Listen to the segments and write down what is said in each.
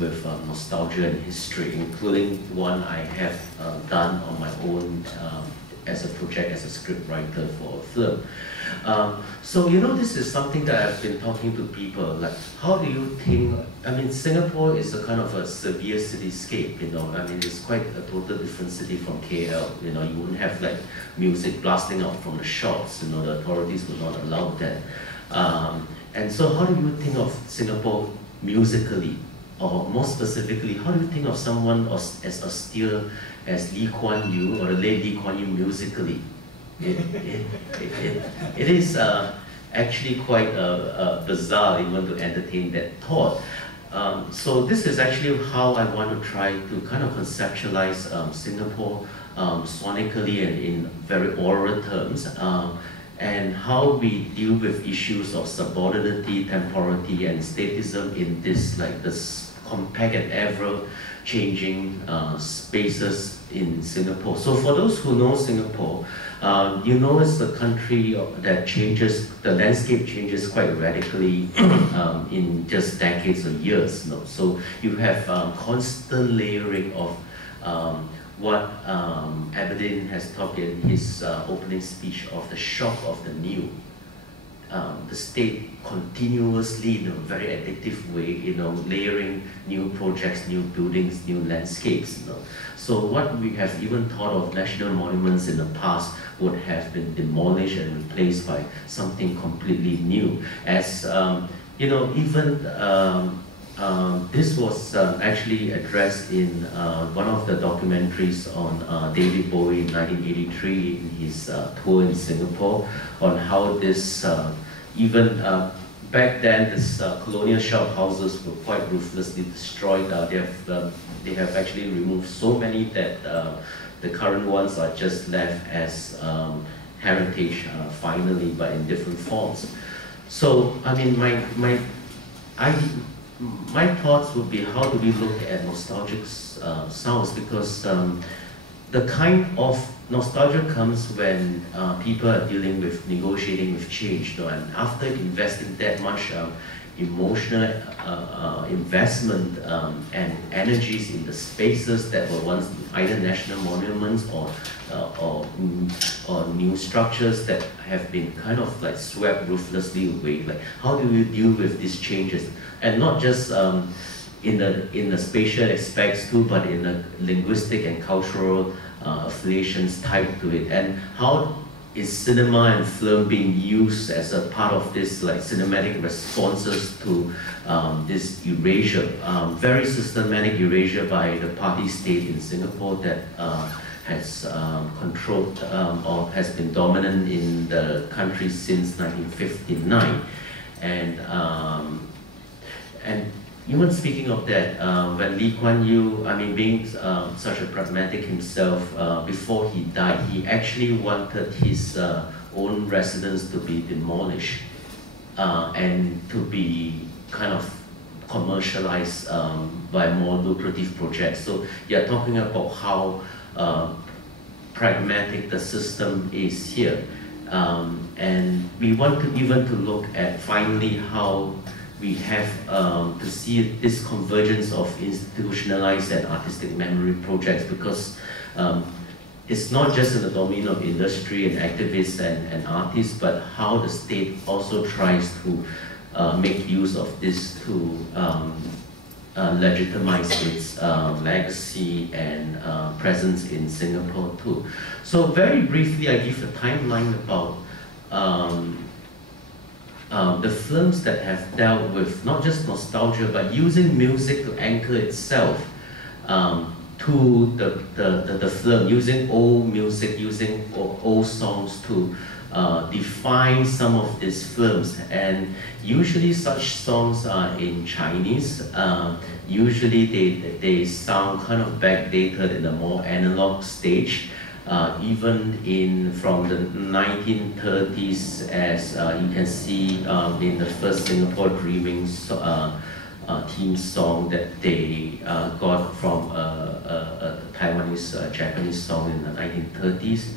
with nostalgia and history, including one I have done on my own as a project, as a script writer for a film. So, you know, this is something that I've been talking to people, like, how do you think, I mean, Singapore is a kind of a severe cityscape, you know, I mean, it's quite a total different city from KL, you know, you wouldn't have like music blasting out from the shops, you know, the authorities would not allow that. And so how do you think of Singapore musically? Or more specifically, how do you think of someone as austere as Lee Kuan Yew, or the late Lee Kuan Yew musically? It is actually quite bizarre even to entertain that thought. So this is actually how I want to try to kind of conceptualize Singapore sonically and in very oral terms, and how we deal with issues of subordinity, temporality, and statism in this compact and ever-changing spaces in Singapore. So for those who know Singapore, you know it's a country that changes, the landscape changes quite radically in just decades or years. You know? So you have constant layering of what Aberdeen has talked in his opening speech of the shock of the new. The state continuously, in a very addictive way, you know, layering new projects, new buildings, new landscapes. You know. So what we have even thought of national monuments in the past would have been demolished and replaced by something completely new. As you know, even this was actually addressed in one of the documentaries on David Bowie in 1983 in his tour in Singapore, on how this, even back then, this colonial shophouses were quite ruthlessly destroyed. They have actually removed so many that the current ones are just left as heritage finally, but in different forms. So, I mean, my thoughts would be, how do we look at nostalgic sounds? Because the kind of nostalgia comes when people are dealing with negotiating with change, though, and after investing that much emotional investment and energies in the spaces that were once either national monuments or new structures that have been kind of like swept ruthlessly away. Like, how do you deal with these changes? And not just in the spatial aspects too, but in the linguistic and cultural affiliations tied to it. And how is cinema and film being used as a part of this like cinematic responses to this erasure, very systematic erasure by the party state in Singapore that has controlled or has been dominant in the country since 1959. And even speaking of that, when Lee Kuan Yew, I mean, being such a pragmatic himself, before he died, he actually wanted his own residence to be demolished and to be kind of commercialized by more lucrative projects. So you're talking about how pragmatic the system is here. And we want to even to look at finally how we have to see this convergence of institutionalized and artistic memory projects, because it's not just in the domain of industry and activists and artists, but how the state also tries to make use of this to legitimize its legacy and presence in Singapore too. So very briefly, I give a timeline about the films that have dealt with not just nostalgia, but using music to anchor itself to the film, using old music, using old songs to define some of these films. And usually such songs are in Chinese. Usually they sound kind of backdated in a more analog stage. Even from the 1930s, as you can see in the first Singapore Dreaming theme song that they got from a Taiwanese, Japanese song in the 1930s.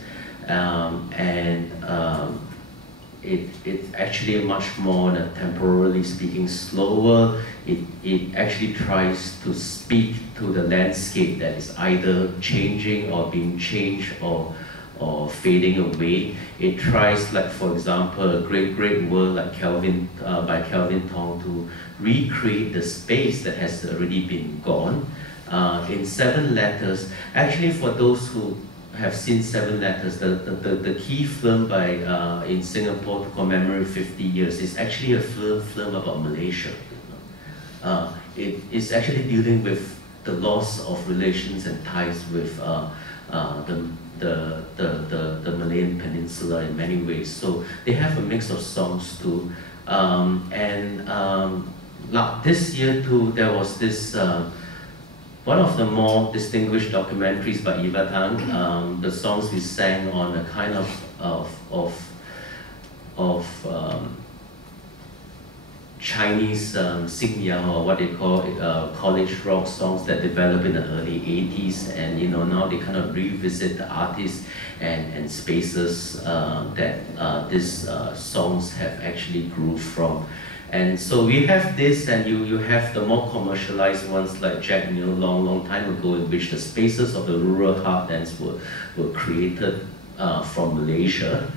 it's actually much more, temporally speaking, slower. It actually tries to speak to the landscape that is either changing or being changed or fading away. It tries, like for example, a great work like Kelvin, by Kelvin Tong, to recreate the space that has already been gone in 7 letters. Actually, for those who have seen 7 letters, the key film by in Singapore to commemorate 50 years is actually a film about Malaysia. It is actually dealing with the loss of relations and ties with the Malayan Peninsula in many ways. So they have a mix of songs too. This year too, there was this one of the more distinguished documentaries by Eva Tang. The songs we sang on a kind of Chinese Xingyang, or what they call college rock songs that developed in the early 80s, and now they kind of revisit the artists and spaces that these songs have actually grew from. And so we have this, and you have the more commercialized ones like Jack Neo, long time ago, in which the spaces of the rural heartlands were created from Malaysia.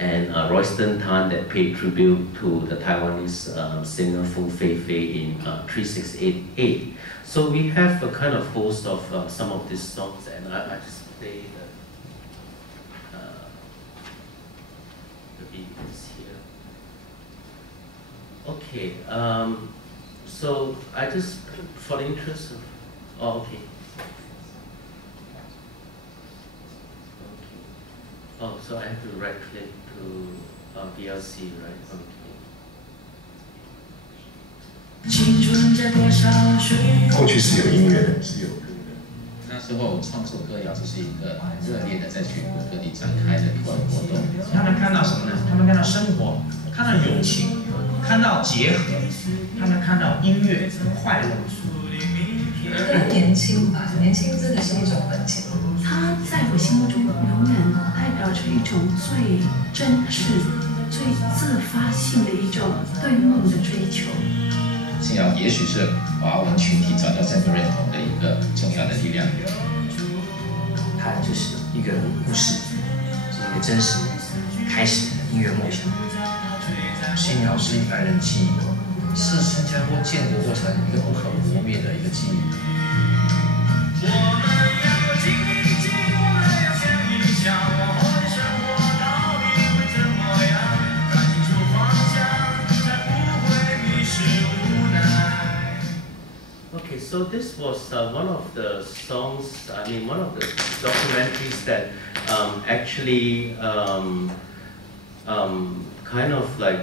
And Royston Tan that paid tribute to the Taiwanese singer Feng Fei in 3688. So we have a kind of host of some of these songs, and I just play the videos here. Okay, so I just, for the interest of, okay. Oh, so I have to right click to VLC, right? Okay. 过去是有音乐的，是有。那时候创作歌谣只是一个很热烈的在全国各地展开的一个活动。他们看到什么呢？他们看到生活，看到友情，看到结合，他们看到音乐快乐。更年轻吧，年轻真的是一种本钱。它在我心目中永远代表着一种最真挚、最自发性的一种对梦的追求。信仰也许是华文群体找到身份认同的一个重要的力量。它就是一个故事，是一个真实开始的音乐梦想。信仰是100人记忆，是新加坡建国过程一个不可磨灭的一个记忆。Okay, so this was one of the songs, one of the documentaries that actually kind of like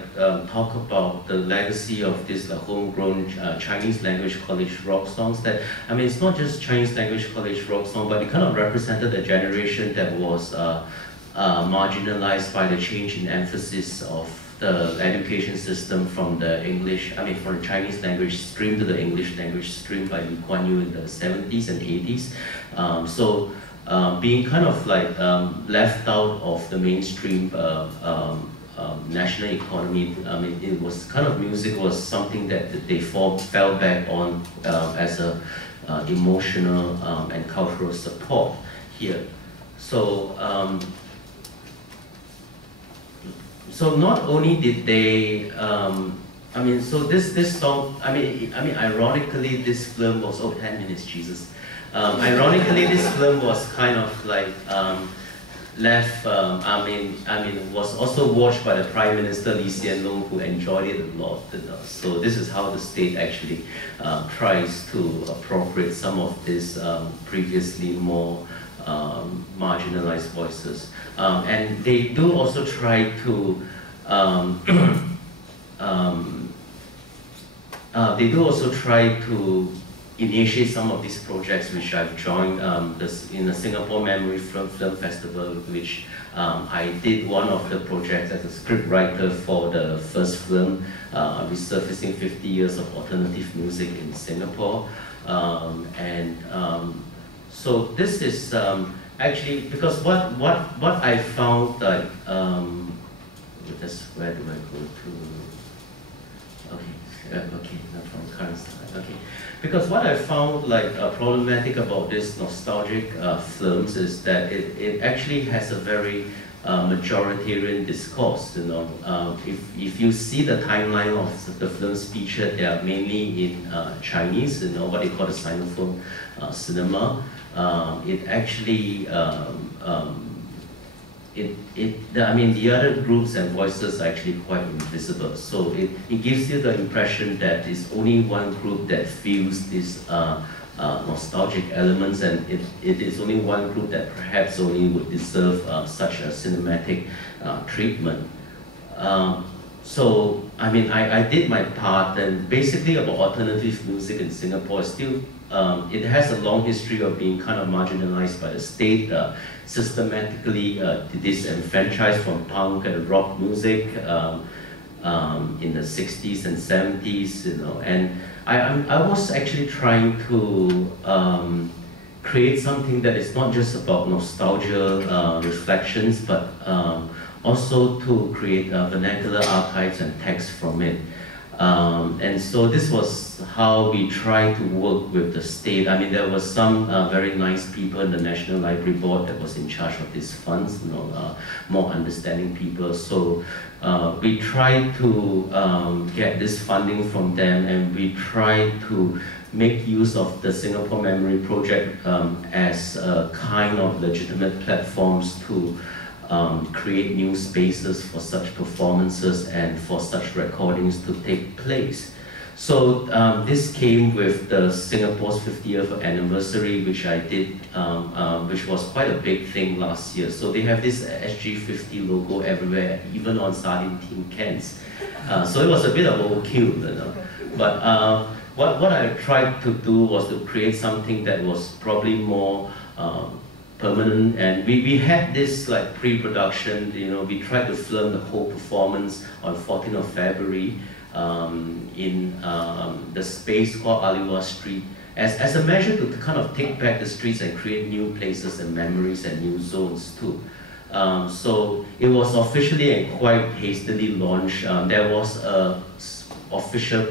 talk about the legacy of this homegrown Chinese language college rock songs. That, it's not just Chinese language college rock song, but it kind of represented a generation that was marginalized by the change in emphasis of the education system from the from the Chinese language stream to the English language stream by Lee Kuan Yew in the 70s and 80s. So being kind of like left out of the mainstream national economy, it was kind of, music was something that they fell back on as a emotional and cultural support here. So so not only did they, so this song, ironically, this film was 10 minutes, Jesus. Ironically, this film was kind of like left. Was also watched by the Prime Minister Lee Hsien Loong, who enjoyed it a lot. So this is how the state actually tries to appropriate some of these previously more marginalized voices, and they do also try to initiate some of these projects, which I've joined in the Singapore Memory Film Festival, which I did one of the projects as a script writer for the first film, resurfacing 50 years of alternative music in Singapore, so this is actually, because what I found that That's where do I go to? Okay, okay, not from current slide. Okay, because what I found like problematic about this nostalgic films is that it actually has a very majoritarian discourse. You know, if you see the timeline of the films featured, they are mainly in Chinese. You know, what they call the Sinophone cinema. It actually I mean, the other groups and voices are actually quite invisible. So it gives you the impression that it's only one group that feels these nostalgic elements, and it is only one group that perhaps only would deserve such a cinematic treatment. So, I mean, I did my part, and basically about alternative music in Singapore is still, it has a long history of being kind of marginalized by the state, systematically disenfranchised from punk and rock music in the 60s and 70s, you know, and I was actually trying to create something that is not just about nostalgia reflections, but also to create vernacular archives and text from it. And so this was how we tried to work with the state. I mean, there was some very nice people in the National Library Board that was in charge of these funds, you know, more understanding people. So we tried to get this funding from them, and we tried to make use of the Singapore Memory Project as a kind of legitimate platforms to create new spaces for such performances and for such recordings to take place. So this came with the Singapore's 50th anniversary, which I did, which was quite a big thing last year. So they have this SG50 logo everywhere, even on sardine tin cans. So it was a bit of overkill, you know. But what I tried to do was to create something that was probably more permanent, and we had this like pre-production, you know, we tried to film the whole performance on 14th of February in the space called Liew Street as a measure to kind of take back the streets and create new places and memories and new zones too. So it was officially and quite hastily launched. There was a official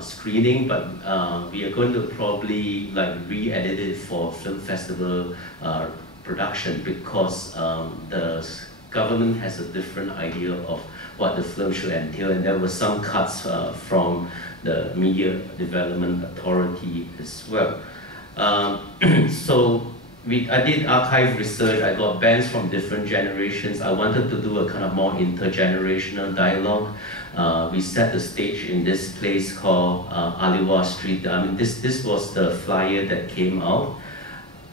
screening, but we are going to probably like re-edit it for film festival production, because the government has a different idea of what the film should entail, and there were some cuts from the Media Development Authority as well. So I did archive research. I got bands from different generations. I wanted to do a kind of more intergenerational dialogue. We set the stage in this place called Liew Street. I mean, this was the flyer that came out.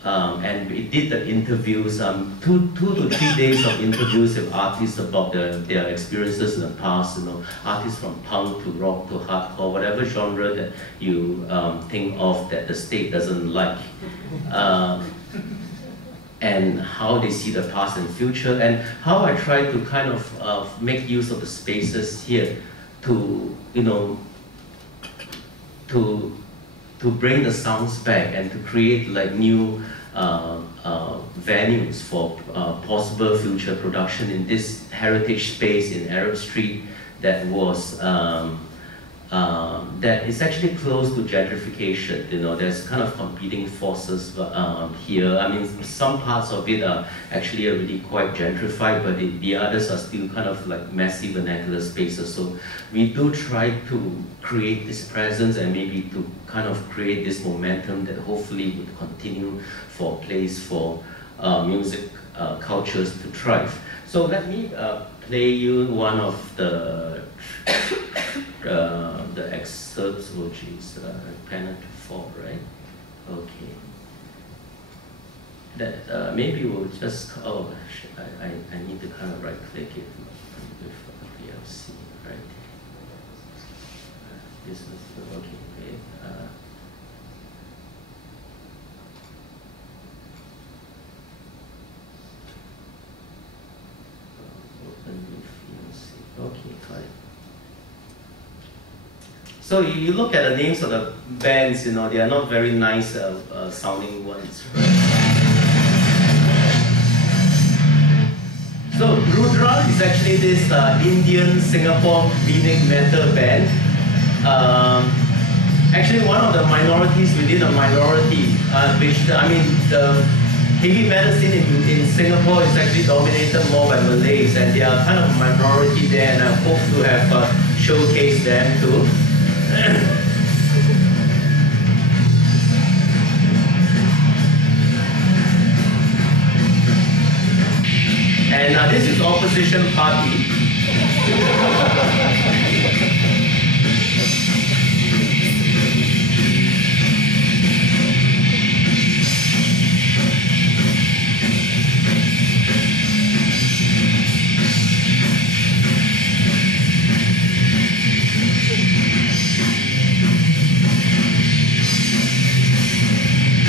And we did the interviews, 2 to 3 days of interviews with artists about their experiences in the past, you know, artists from punk to rock to hardcore, whatever genre that you think of that the state doesn't like. And how they see the past and future, and how I try to kind of make use of the spaces here to, you know, to bring the sounds back and to create like new venues for possible future production in this heritage space in Arab Street that was that is actually close to gentrification. You know, there's kind of competing forces here. I mean, some parts of it are actually already quite gentrified, but the others are still kind of like messy vernacular spaces. So we do try to create this presence and maybe to kind of create this momentum that hopefully would continue for a place for music cultures to thrive. So let me play you one of the excerpts, which is panel 4, right? Okay. That maybe we'll just, oh, I need to kind of right click it with VLC, right? This is okay. Open with VLC. Okay, fine. So you look at the names of the bands, you know, they are not very nice sounding ones, right? So Rudra is actually this Indian Singapore leading metal band. Actually one of the minorities within a minority, which the heavy metal scene in Singapore is actually dominated more by Malays, and they are kind of a minority there, and I hope to have showcased them too. And this is Opposition Party.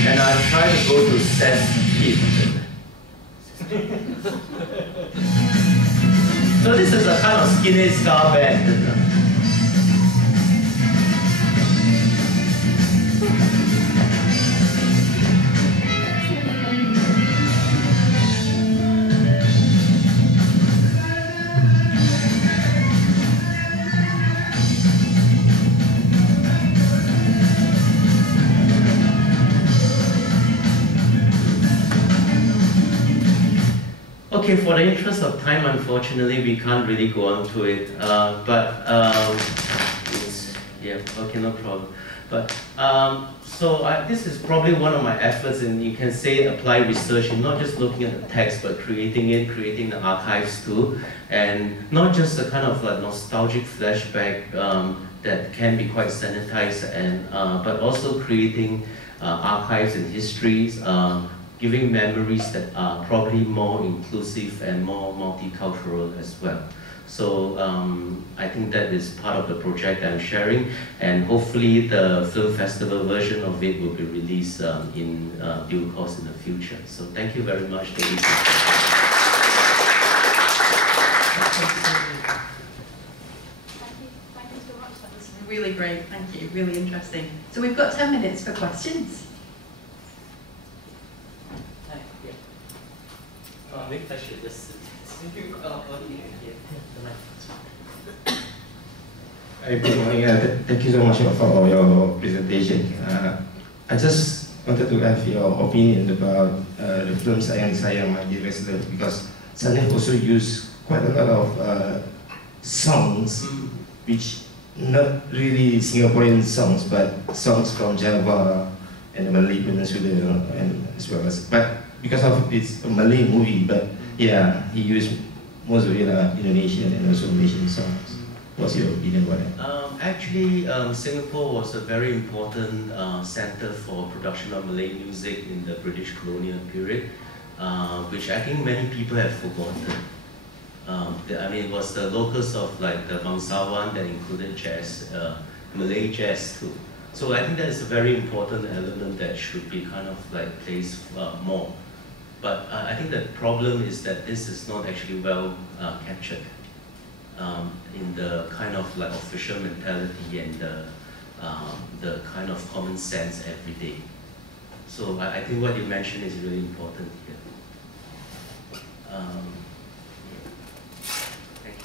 And I try to go to Sensorial. So this is a kind of skinny ska band. Okay, for the interest of time, unfortunately, we can't really go on to it. Yeah, okay, no problem. But this is probably one of my efforts, and you can say apply research in not just looking at the text, but creating the archives too, and not just a kind of like nostalgic flashback that can be quite sanitized, and but also creating archives and histories. Giving memories that are probably more inclusive and more multicultural as well. So I think that is part of the project I'm sharing, and hopefully the film festival version of it will be released in due course in the future. So thank you very much, ladies and gentlemen. Thank you so much. That was really great. Thank you. Really interesting. So we've got 10 minutes for questions. Maybe I should just Hi, good morning. Thank you so much for your presentation. I just wanted to have your opinion about the film Sayang Sayang My Dearest Love, because Sanif also used quite a lot of songs which not really Singaporean songs, but songs from Java and the Malay Peninsula, and as well as, but because of it's a Malay movie, but yeah, he used most of it Indonesian and also Malaysian songs. What's your opinion about that? Actually, Singapore was a very important center for production of Malay music in the British colonial period, which I think many people have forgotten. It was the locus of like the bangsawan that included jazz, Malay jazz too. So I think that is a very important element that should be kind of like placed more. But I think the problem is that this is not actually well captured in the kind of like official mentality and the kind of common sense every day. So I think what you mentioned is really important here. Thank you.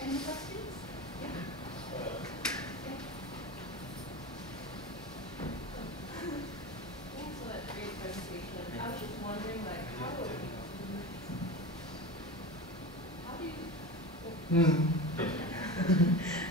Any questions?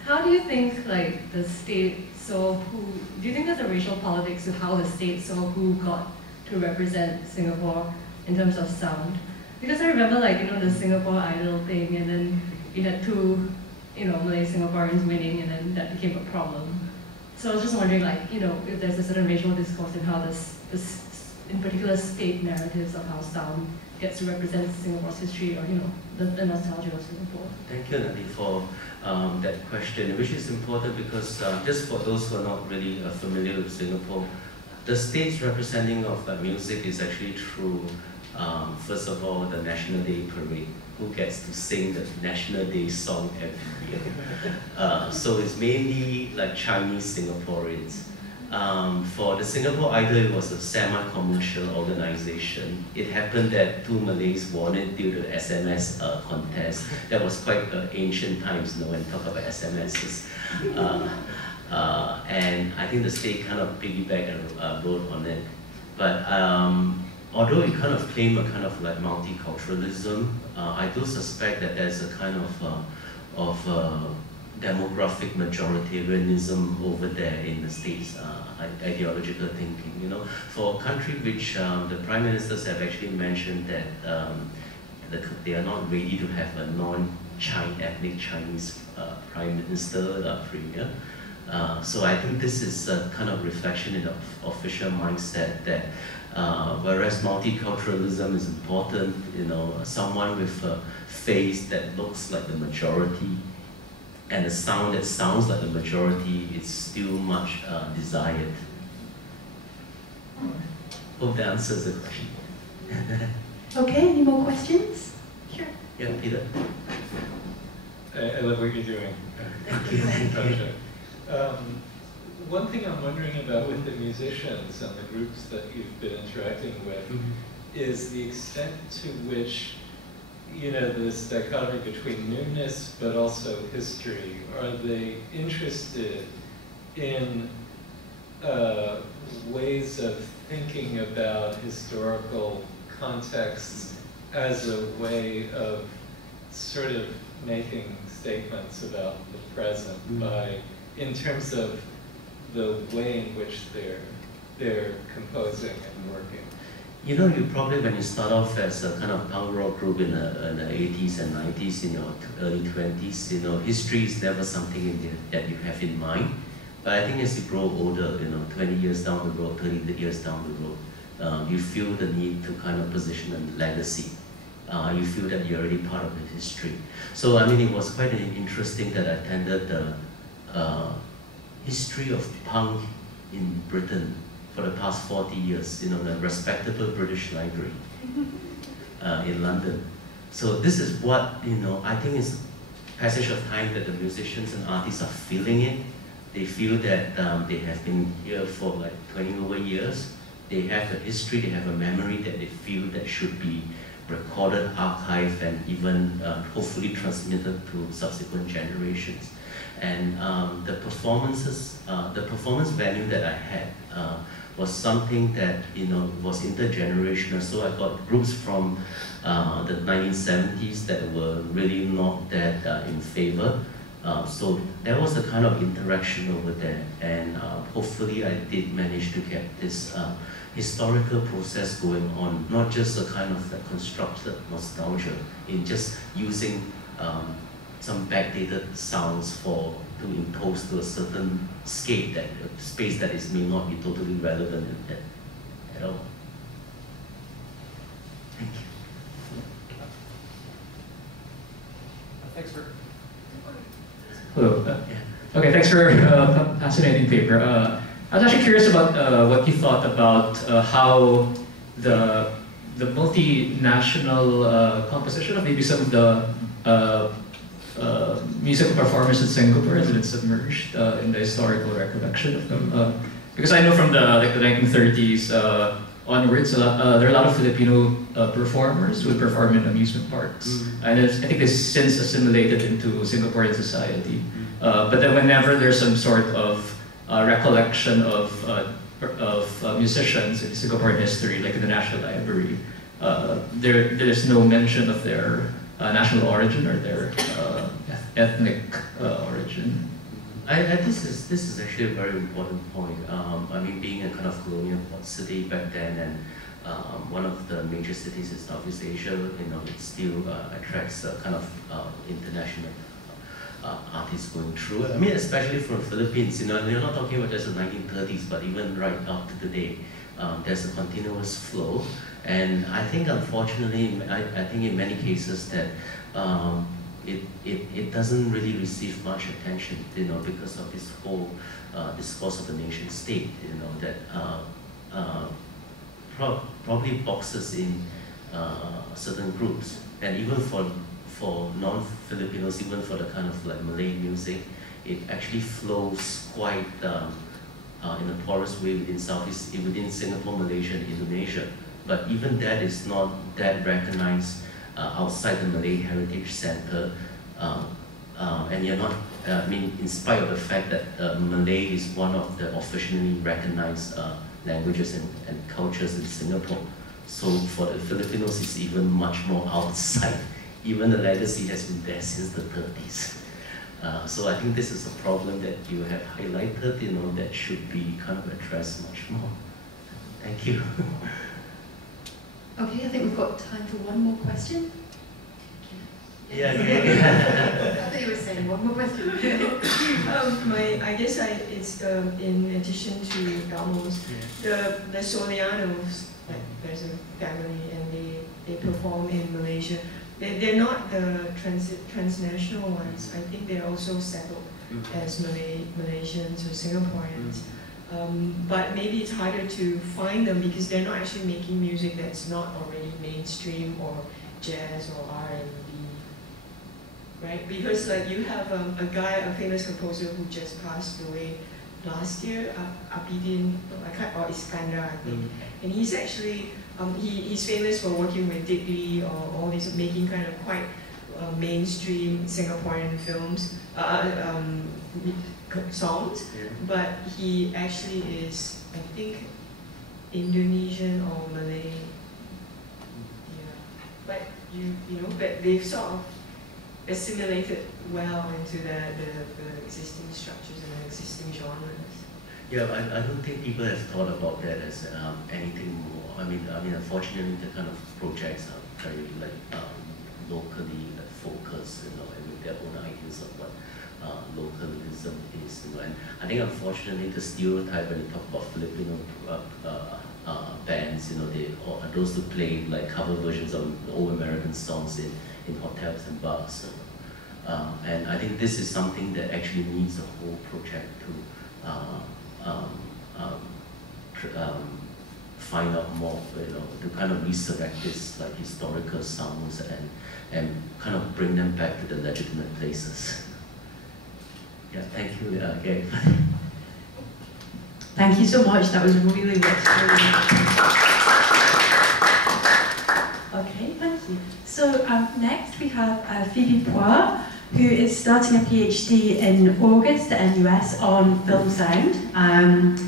How do you think like the state saw who, do you think there's a racial politics to how the state saw who got to represent Singapore in terms of sound? Because I remember like, the Singapore Idol thing, and then you had two, Malay Singaporeans winning, and then that became a problem. So I was just wondering like, if there's a certain racial discourse in how this in particular state narratives of how sound gets to represent Singapore's history, or the nostalgia of Singapore. Thank you, Nadi, for that question, which is important because just for those who are not really familiar with Singapore, the state's representing of music is actually through, first of all, the National Day Parade. Who gets to sing the National Day song every year? So it's mainly like Chinese Singaporeans. For the Singapore Idol, it was a semi-commercial organization. It happened that two Malays won it due to the SMS contest. That was quite ancient times, when talk about SMSs. And I think the state kind of piggybacked and wrote on it. But although it kind of claimed a kind of like multiculturalism, I do suspect that there's a kind of demographic majoritarianism over there in the States, ideological thinking. For a country which the prime ministers have actually mentioned that they are not ready to have a non-ethnic Chinese prime minister, premier. So I think this is a kind of reflection in the official mindset that whereas multiculturalism is important, someone with a face that looks like the majority and a sound that sounds like the majority is still much desired. Hope that answers the question. Okay, any more questions? Sure. Yeah, Peter. I love what you're doing. Thank you. One thing I'm wondering about with the musicians and the groups that you've been interacting with is the extent to which, this dichotomy between newness but also history. Are they interested in ways of thinking about historical contexts as a way of sort of making statements about the present in terms of the way in which they're composing and working? You probably, when you start off as a kind of punk rock group in the 80s and 90s, in your early 20s, history is never something that you have in mind. But I think as you grow older, 20 years down the road, 30 years down the road, you feel the need to kind of position a legacy. You feel that you're already part of the history. So, it was quite interesting that I attended the history of punk in Britain for the past 40 years, the respectable British Library in London. So this is what, I think is passage of time that the musicians and artists are feeling it. They feel that they have been here for like 20 over years. They have a history, they have a memory that they feel that should be recorded, archived, and even hopefully transmitted to subsequent generations. And the performance venue that I had was something that was intergenerational. So I got groups from the 1970s that were really not that in favor. So there was a kind of interaction over there, and hopefully I did manage to get this historical process going on, not just a kind of like constructed nostalgia in just using some backdated sounds to impose to a certain space that may not be totally relevant at all. Thank you. Thanks for. Hello. Okay, thanks for a fascinating paper. I was actually curious about what you thought about how the multinational composition of maybe some of the musical performers in Singapore has been submerged in the historical recollection of them. Because I know from the 1930s onwards, there are a lot of Filipino performers who would perform in amusement parks, and I think they since assimilated into Singaporean society. But then whenever there's some sort of recollection of musicians in Singaporean history, like in the National Library, there's no mention of their national origin or their ethnic origin. This is actually a very important point. Being a kind of colonial port city back then, and one of the major cities in Southeast Asia, it still attracts a kind of international artists going through it. Especially for the Philippines, you're not talking about just the 1930s, but even right up to today, there's a continuous flow. And I think, unfortunately, I think in many cases that it doesn't really receive much attention, because of this whole discourse of the nation state, that probably boxes in certain groups, and even for non-Filipinos, even for the kind of like Malay music, it actually flows quite in a porous way within Singapore, Malaysia, and Indonesia. But even that is not that recognized outside the Malay Heritage Center, and you're not, I mean, in spite of the fact that Malay is one of the officially recognized languages and cultures in Singapore. So for the Filipinos, it's even much more outside. Even the legacy has been there since the 30s. So I think this is a problem that you have highlighted, you know, that should be kind of addressed much more. Thank you. Okay, I think we've got time for one more question. Yeah. I thought you were saying one more question. I guess it's in addition to Dalmos, the Solianos, like there's a family and they perform in Malaysia. They're not the transnational ones. I think they're also settled as Malaysians or Singaporeans. But maybe it's harder to find them because they're not actually making music that's not already mainstream or jazz or R&B, right? Because like you have a guy, a famous composer who just passed away last year, Abidin or Iskandar, I think, and he's actually he's famous for working with Dick Lee or all these, making kind of quite mainstream Singaporean films, songs, but he actually is, I think, Indonesian or Malay. Yeah, but you know, but they've sort of assimilated well into the existing structures and the existing genres. Yeah, I don't think people have thought about that as anything more. I mean, unfortunately, the kind of projects are very like locally focused, you know, and with their own ideas of what localism is, you know. And I think, unfortunately, the stereotype when you talk about Filipino bands, you know, they are those who play like cover versions of old American songs in hotels and bars. And I think this is something that actually needs a whole project to find out more, you know, to kind of resurrect this like historical sounds and kind of bring them back to the legitimate places. Yeah, thank you, Gabe. Thank you so much. That was really rich. Okay, thank you. So next we have Phoebe Poir, who is starting a PhD in August at NUS on film sound.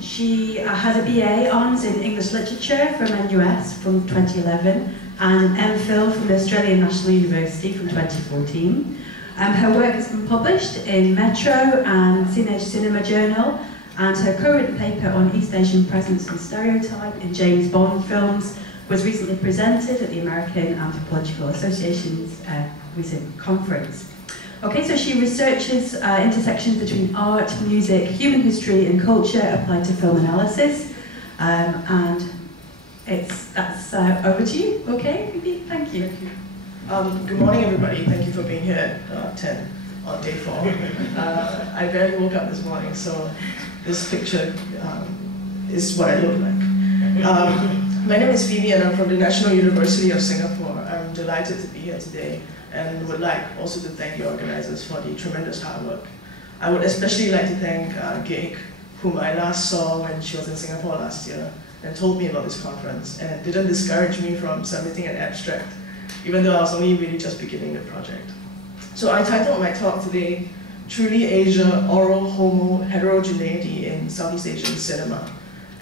She has a BA Honours in English Literature from NUS from 2011 and an MPhil from the Australian National University from 2014. Her work has been published in Metro and Cine Cinema Journal, and her current paper on East Asian presence and stereotype in James Bond films was recently presented at the American Anthropological Association's recent conference. Okay, so she researches intersections between art, music, human history and culture applied to film analysis, and that's over to you. Okay, Phoebe, thank you. Good morning, everybody. Thank you for being here at 10 on day 4. I barely woke up this morning, so this picture is what I look like. My name is Phoebe, and I'm from the National University of Singapore. I'm delighted to be here today, and would like also to thank the organizers for the tremendous hard work. I would especially like to thank Gaik, whom I last saw when she was in Singapore last year, and told me about this conference, and didn't discourage me from submitting an abstract, even though I was only really just beginning the project. So I titled my talk today, Truly Asia, Oral Homo Heterogeneity in Southeast Asian Cinema.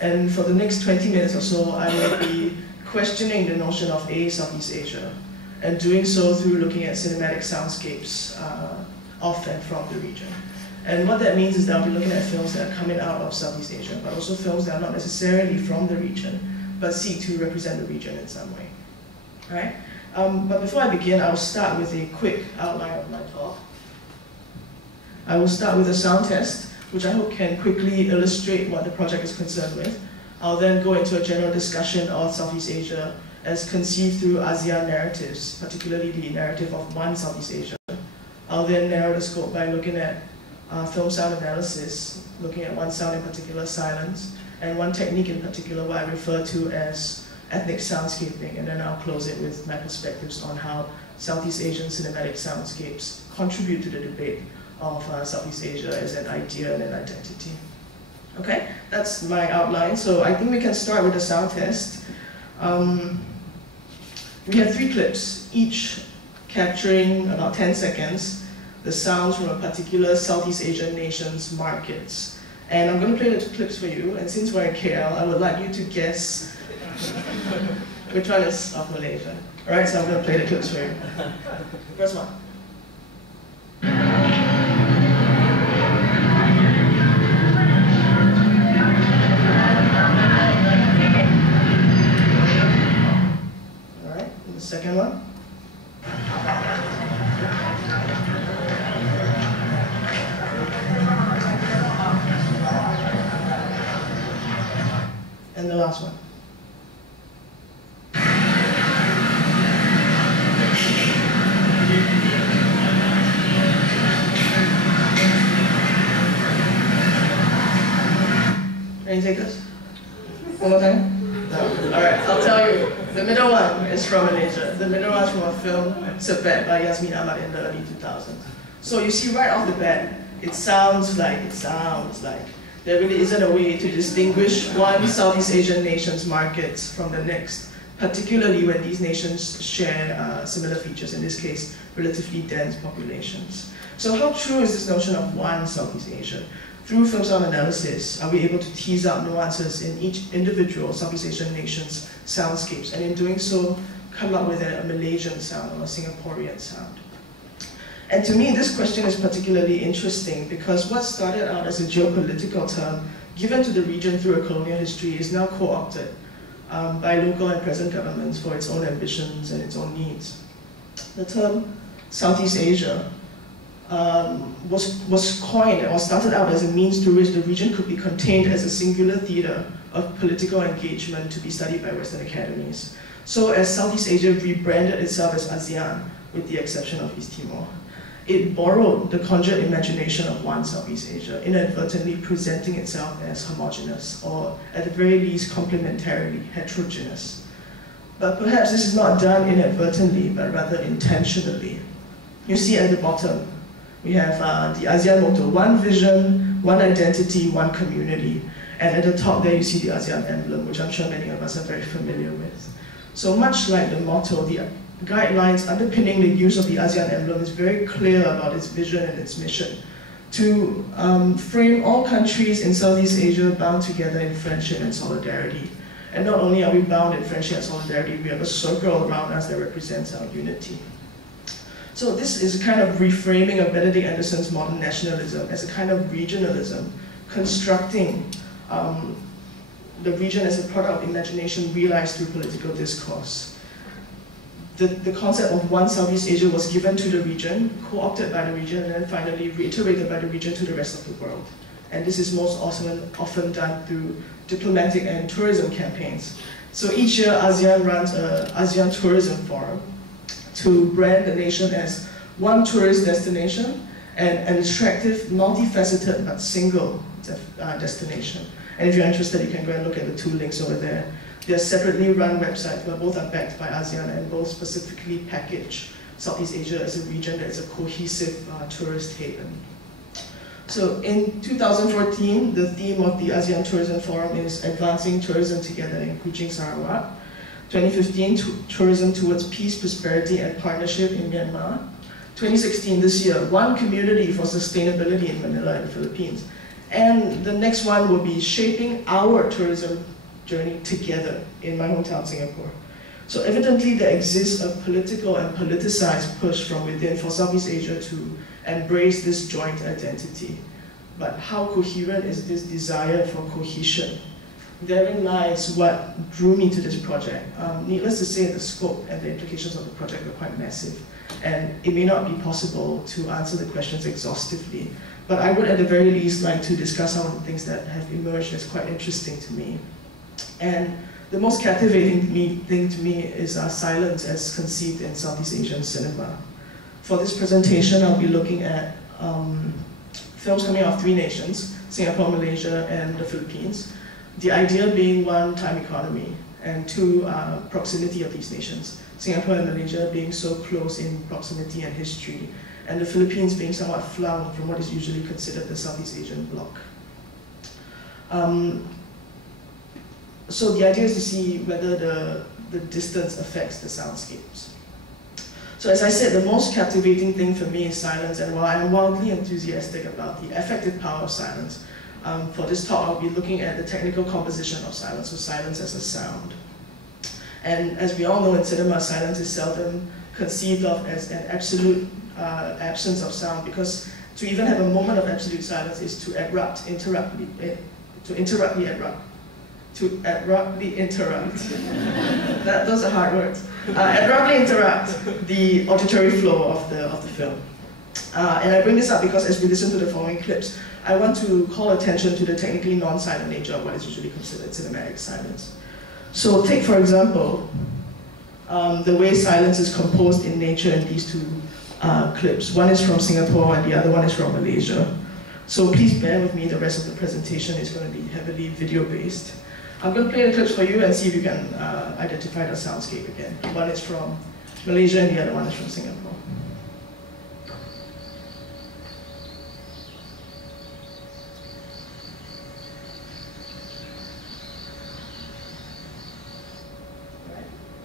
And for the next 20 minutes or so, I will be questioning the notion of Southeast Asia, and doing so through looking at cinematic soundscapes of and from the region. And what that means is that I'll be looking at films that are coming out of Southeast Asia, but also films that are not necessarily from the region, but seek to represent the region in some way. All right? But before I begin, I will start with a quick outline of my talk. I will start with a sound test, which I hope can quickly illustrate what the project is concerned with. I'll then go into a general discussion of Southeast Asia as conceived through ASEAN narratives, particularly the narrative of one Southeast Asia. I'll then narrow the scope by looking at film sound analysis, looking at one sound in particular, silence, and one technique in particular, what I refer to as ethnic soundscaping, and then I'll close it with my perspectives on how Southeast Asian cinematic soundscapes contribute to the debate of Southeast Asia as an idea and an identity. Okay, that's my outline. So I think we can start with the sound test. We have 3 clips, each capturing about 10 seconds, the sounds from a particular Southeast Asian nation's markets. And I'm going to play the clips for you, and since we're in KL, I would like you to guess which one is of Malaysia. Alright, so I'm going to play the clips for you. First one. Alright, and the second one. And the last one. Can you take this? One more time? No. Alright, I'll tell you. The middle one is from Malaysia. The middle one is from a film, Lovatt by Yasmin Ahmad in the early 2000s. So you see right off the bat, it sounds like. There really isn't a way to distinguish one Southeast Asian nation's markets from the next, particularly when these nations share similar features, in this case, relatively dense populations. So how true is this notion of one Southeast Asia? Through film sound analysis, are we able to tease out nuances in each individual Southeast Asian nation's soundscapes, and in doing so, come up with a Malaysian sound or a Singaporean sound? And to me, this question is particularly interesting because what started out as a geopolitical term given to the region through a colonial history is now co-opted by local and present governments for its own ambitions and its own needs. The term Southeast Asia was coined or started out as a means through which the region could be contained as a singular theater of political engagement to be studied by Western academies. So as Southeast Asia rebranded itself as ASEAN, with the exception of East Timor, it borrowed the conjured imagination of one Southeast Asia, inadvertently presenting itself as homogeneous, or at the very least complementarily heterogeneous. But perhaps this is not done inadvertently, but rather intentionally. You see at the bottom, we have the ASEAN motto, one vision, one identity, one community. And at the top there you see the ASEAN emblem, which I'm sure many of us are very familiar with. So much like the motto, the guidelines underpinning the use of the ASEAN emblem is very clear about its vision and its mission, to frame all countries in Southeast Asia bound together in friendship and solidarity. And not only are we bound in friendship and solidarity, we have a circle around us that represents our unity. So this is a kind of reframing of Benedict Anderson's modern nationalism as a kind of regionalism, constructing the region as a product of imagination realized through political discourse. The concept of one Southeast Asia was given to the region, co-opted by the region, and then finally reiterated by the region to the rest of the world. And this is most often done through diplomatic and tourism campaigns. So each year, ASEAN runs an ASEAN Tourism Forum to brand the nation as one tourist destination and an attractive, multifaceted, but single destination. And if you're interested, you can go and look at the 2 links over there. They're separately run websites, but both are backed by ASEAN and both specifically package Southeast Asia as a region that is a cohesive tourist haven. So in 2014, the theme of the ASEAN Tourism Forum is Advancing Tourism Together in Kuching, Sarawak. 2015, Tourism Towards Peace, Prosperity and Partnership in Myanmar. 2016, this year, One Community for Sustainability in Manila and the Philippines. And the next one will be Shaping Our Tourism Journey Together in my hometown, Singapore. So evidently there exists a political and politicized push from within for Southeast Asia to embrace this joint identity. But how coherent is this desire for cohesion? Therein lies what drew me to this project. Needless to say, the scope and the implications of the project are quite massive, and it may not be possible to answer the questions exhaustively. But I would at the very least like to discuss some of the things that have emerged as quite interesting to me. And the most captivating thing to me is silence as conceived in Southeast Asian cinema. For this presentation, I'll be looking at films coming out of 3 nations, Singapore, Malaysia, and the Philippines. The idea being 1, time economy, and 2, proximity of these nations. Singapore and Malaysia being so close in proximity and history, and the Philippines being somewhat flung from what is usually considered the Southeast Asian bloc. So the idea is to see whether the distance affects the soundscapes. So as I said, the most captivating thing for me is silence, and while I'm wildly enthusiastic about the affective power of silence, for this talk I'll be looking at the technical composition of silence, so silence as a sound. And as we all know in cinema, silence is seldom conceived of as an absolute absence of sound, because to even have a moment of absolute silence is to abruptly interrupt. Those are hard words. Abruptly interrupt the auditory flow of the film. And I bring this up because as we listen to the following clips, I want to call attention to the technically non-silent nature of what is usually considered cinematic silence. So take, for example, the way silence is composed in nature in these two clips. One is from Singapore and the other one is from Malaysia. So please bear with me, the rest of the presentation is going to be heavily video-based. I'm going to play the clips for you and see if you can identify the soundscape again. One is from Malaysia and the other one is from Singapore.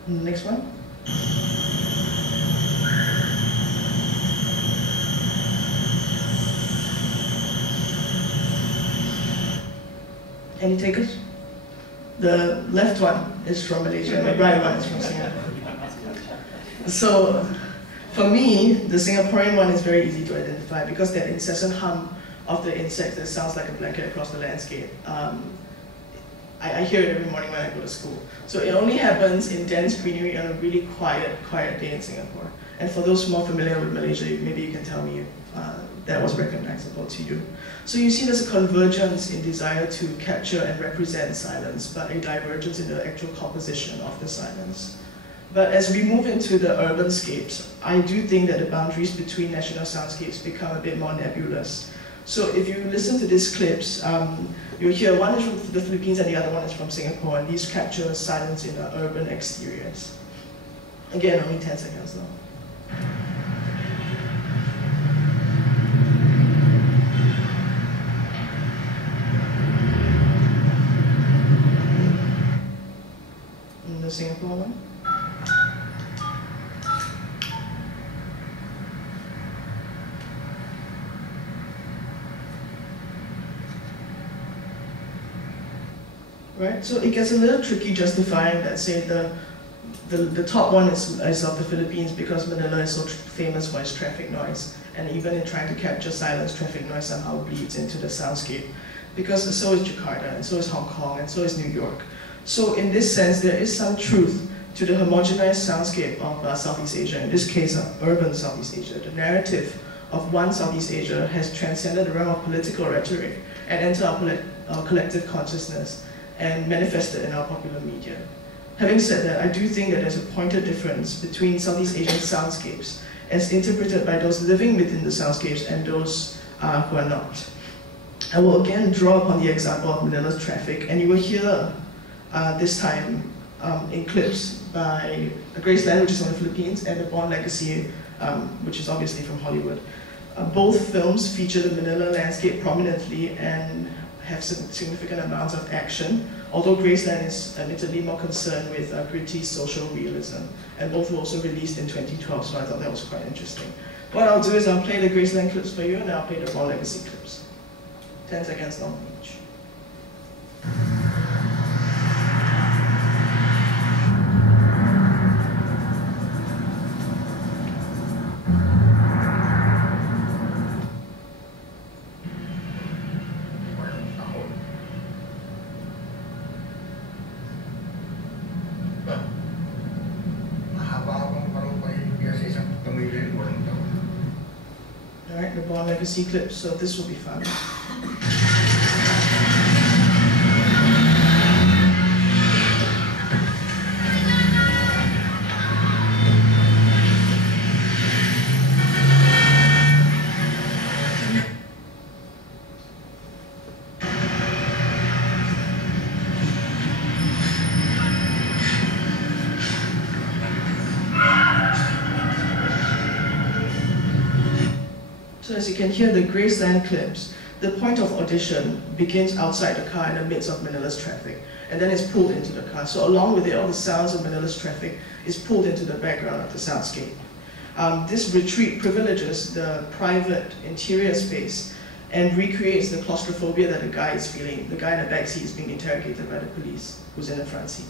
Next one. Any takers? The left one is from Malaysia and the right one is from Singapore. So for me, the Singaporean one is very easy to identify because that incessant hum of the insects that sounds like a blanket across the landscape. I hear it every morning when I go to school. So it only happens in dense greenery on a really quiet day in Singapore. And for those more familiar with Malaysia, maybe you can tell me that was recognizable to you. So you see there's a convergence in desire to capture and represent silence, but a divergence in the actual composition of the silence. But as we move into the urban scapes, I do think that the boundaries between national soundscapes become a bit more nebulous. So if you listen to these clips, you'll hear one is from the Philippines and the other one is from Singapore, and these capture silence in urban exteriors. Again, only 10 seconds though. And the Singapore one. Right? So it gets a little tricky justifying that, say, the top one is of the Philippines because Manila is so famous for its traffic noise. And even in trying to capture silence, traffic noise somehow bleeds into the soundscape. Because so is Jakarta, and so is Hong Kong, and so is New York. So in this sense, there is some truth to the homogenized soundscape of Southeast Asia, in this case, urban Southeast Asia. The narrative of one Southeast Asia has transcended the realm of political rhetoric and entered our collective consciousness and manifested in our popular media. Having said that, I do think that there's a pointed difference between Southeast Asian soundscapes as interpreted by those living within the soundscapes and those who are not. I will again draw upon the example of Manila's traffic, and you will hear this time in clips by Graceland, which is from the Philippines, and The Born Legacy, which is obviously from Hollywood. Both films feature the Manila landscape prominently and have significant amounts of action, although Graceland is admittedly more concerned with gritty social realism, and both were also released in 2012, so I thought that was quite interesting. What I'll do is I'll play the Graceland clips for you, and I'll play the Born Legacy clips. 10 seconds long each. Alright, the Born Legacy clips, so this will be fun. So as you can hear the Graceland clips, the point of audition begins outside the car in the midst of Manila's traffic, and then it's pulled into the car. So along with it, all the sounds of Manila's traffic is pulled into the background of the soundscape. This retreat privileges the private interior space and recreates the claustrophobia that the guy is feeling. The guy in the back seat is being interrogated by the police, who's in the front seat.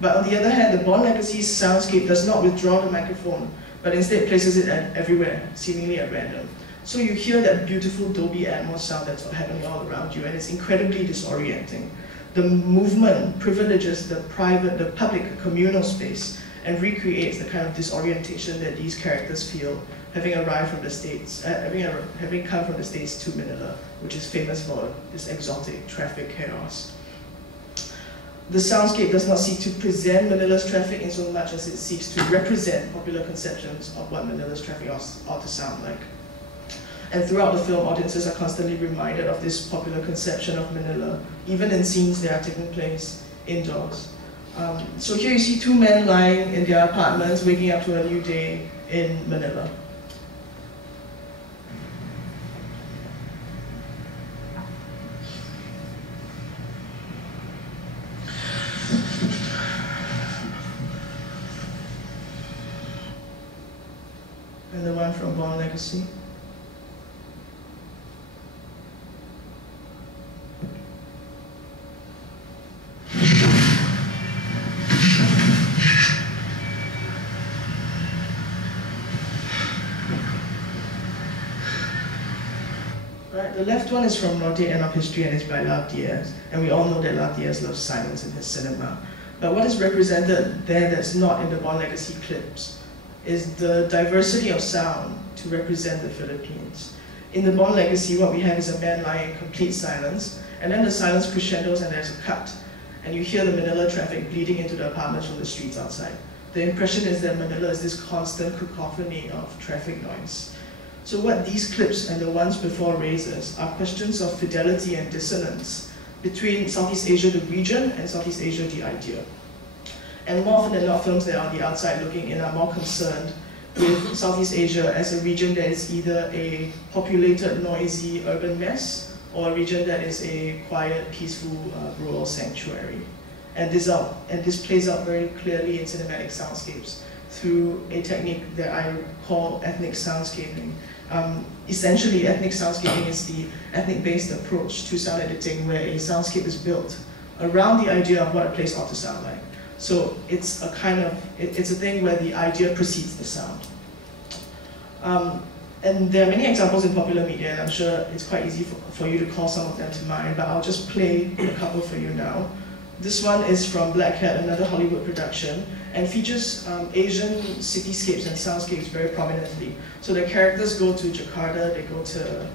But on the other hand, the Bond Legacy's soundscape does not withdraw the microphone, but instead places it everywhere, seemingly at random. So you hear that beautiful Dolby Atmos sound that's happening all around you, and it's incredibly disorienting. The movement privileges the public communal space and recreates the kind of disorientation that these characters feel having arrived from the States, having come from the States to Manila, which is famous for this exotic traffic chaos. The soundscape does not seek to present Manila's traffic in so much as it seeks to represent popular conceptions of what Manila's traffic ought to sound like. And throughout the film, audiences are constantly reminded of this popular conception of Manila, even in scenes that are taking place indoors. So here you see two men lying in their apartments, waking up to a new day in Manila. And the one from Bond Legacy. Right, the left one is from Norte End of History and it's by Liew, and we all know that Liew loves silence in his cinema. But what is represented there that's not in the Bond Legacy clips is the diversity of sound to represent the Philippines. In the Bond Legacy, what we have is a man lying in complete silence, and then the silence crescendos and there's a cut, and you hear the Manila traffic bleeding into the apartments from the streets outside. The impression is that Manila is this constant cacophony of traffic noise. So what these clips and the ones before raises are questions of fidelity and dissonance between Southeast Asia, the region, and Southeast Asia, the idea. And more often than not, films that are on the outside looking in are more concerned with Southeast Asia as a region that is either a populated, noisy, urban mess, or a region that is a quiet, peaceful, rural sanctuary. And this plays out very clearly in cinematic soundscapes through a technique that I call ethnic soundscaping. Essentially, ethnic soundscaping is the ethnic-based approach to sound editing where a soundscape is built around the idea of what a place ought to sound like. So it's a it's a thing where the idea precedes the sound. And there are many examples in popular media, and I'm sure it's quite easy for you to call some of them to mind, but I'll just play a couple for you now. This one is from Black Cat, another Hollywood production, and features Asian cityscapes and soundscapes very prominently. So the characters go to Jakarta, they go to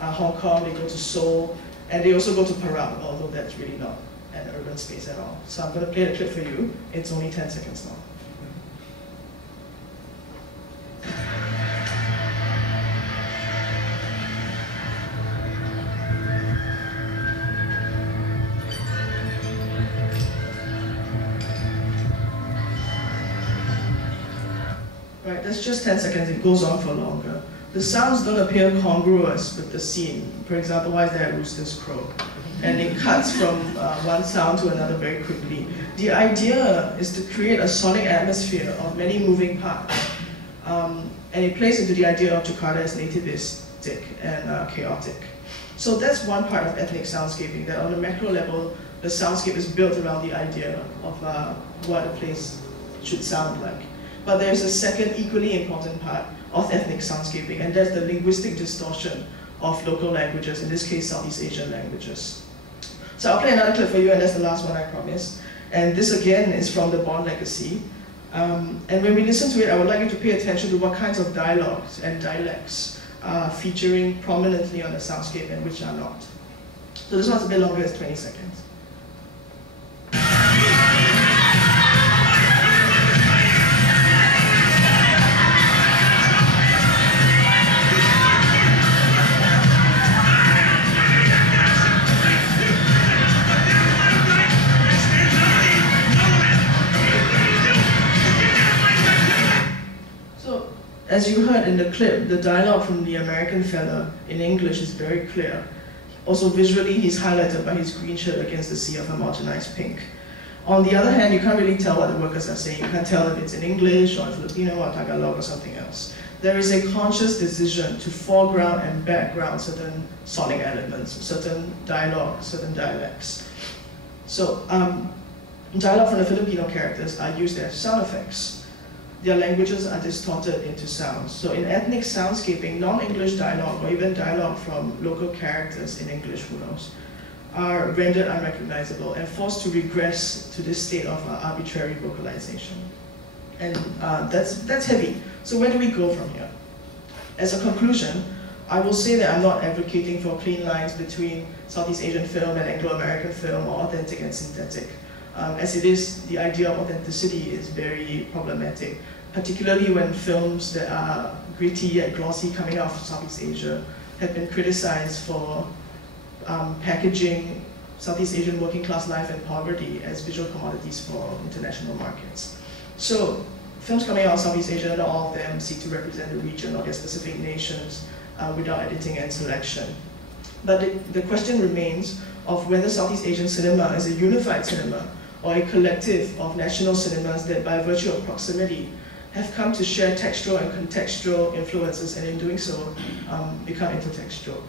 Hong Kong, they go to Seoul, and they also go to Perak, although that's really not an urban space at all. So I'm going to play the clip for you. It's only 10 seconds long. Right, that's just 10 seconds, it goes on for longer. The sounds don't appear congruous with the scene. For example, why is there a rooster's crow? And it cuts from one sound to another very quickly. The idea is to create a sonic atmosphere of many moving parts. And it plays into the idea of Jakarta as nativistic and chaotic. So that's one part of ethnic soundscaping, that on the macro level, the soundscape is built around the idea of what a place should sound like. But there's a second equally important part of ethnic soundscaping, and that's the linguistic distortion of local languages, in this case Southeast Asian languages. So I'll play another clip for you, and that's the last one I promise. And this again is from the Bond Legacy. And when we listen to it, I would like you to pay attention to what kinds of dialogues and dialects are featuring prominently on the soundscape and which are not. So this one's a bit longer, it's 20 seconds. As you heard in the clip, the dialogue from the American fella in English is very clear. Also visually, he's highlighted by his green shirt against the sea of homogenized pink. On the other hand, you can't really tell what the workers are saying. You can't tell if it's in English or Filipino or Tagalog or something else. There is a conscious decision to foreground and background certain sonic elements, certain dialogue, certain dialects. So dialogue from the Filipino characters are used as sound effects. Their languages are distorted into sounds. So in ethnic soundscaping, non-English dialogue or even dialogue from local characters in English, who knows, are rendered unrecognizable and forced to regress to this state of arbitrary vocalization. And that's heavy. So where do we go from here? As a conclusion, I will say that I'm not advocating for clean lines between Southeast Asian film and Anglo-American film, or authentic and synthetic. As it is, the idea of authenticity is very problematic, particularly when films that are gritty and glossy coming out of Southeast Asia have been criticized for packaging Southeast Asian working class life and poverty as visual commodities for international markets. So films coming out of Southeast Asia, not all of them seek to represent the region or their specific nations without editing and selection. But the question remains of whether Southeast Asian cinema is a unified cinema or a collective of national cinemas that by virtue of proximity have come to share textual and contextual influences, and in doing so become intertextual.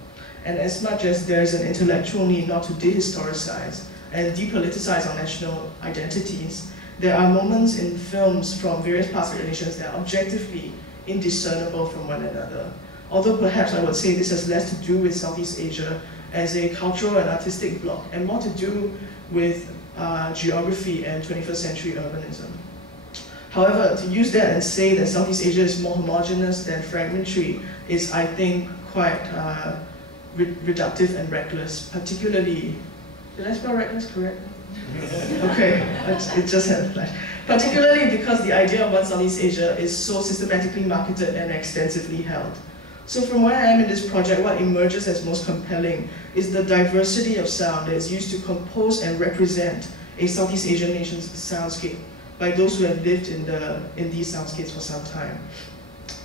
And as much as there's an intellectual need not to dehistoricize and depoliticize our national identities, there are moments in films from various parts of the nations that are objectively indiscernible from one another. Although perhaps I would say this has less to do with Southeast Asia as a cultural and artistic bloc, and more to do with geography and 21st century urbanism. However, to use that and say that Southeast Asia is more homogeneous than fragmentary is, I think, quite reductive and reckless, particularly, did I spell reckless correctly? Okay, it just had a flash. Particularly because the idea of one Southeast Asia is so systematically marketed and extensively held. So from where I am in this project, what emerges as most compelling is the diversity of sound that is used to compose and represent a Southeast Asian nation's soundscape by those who have lived in these soundscapes for some time.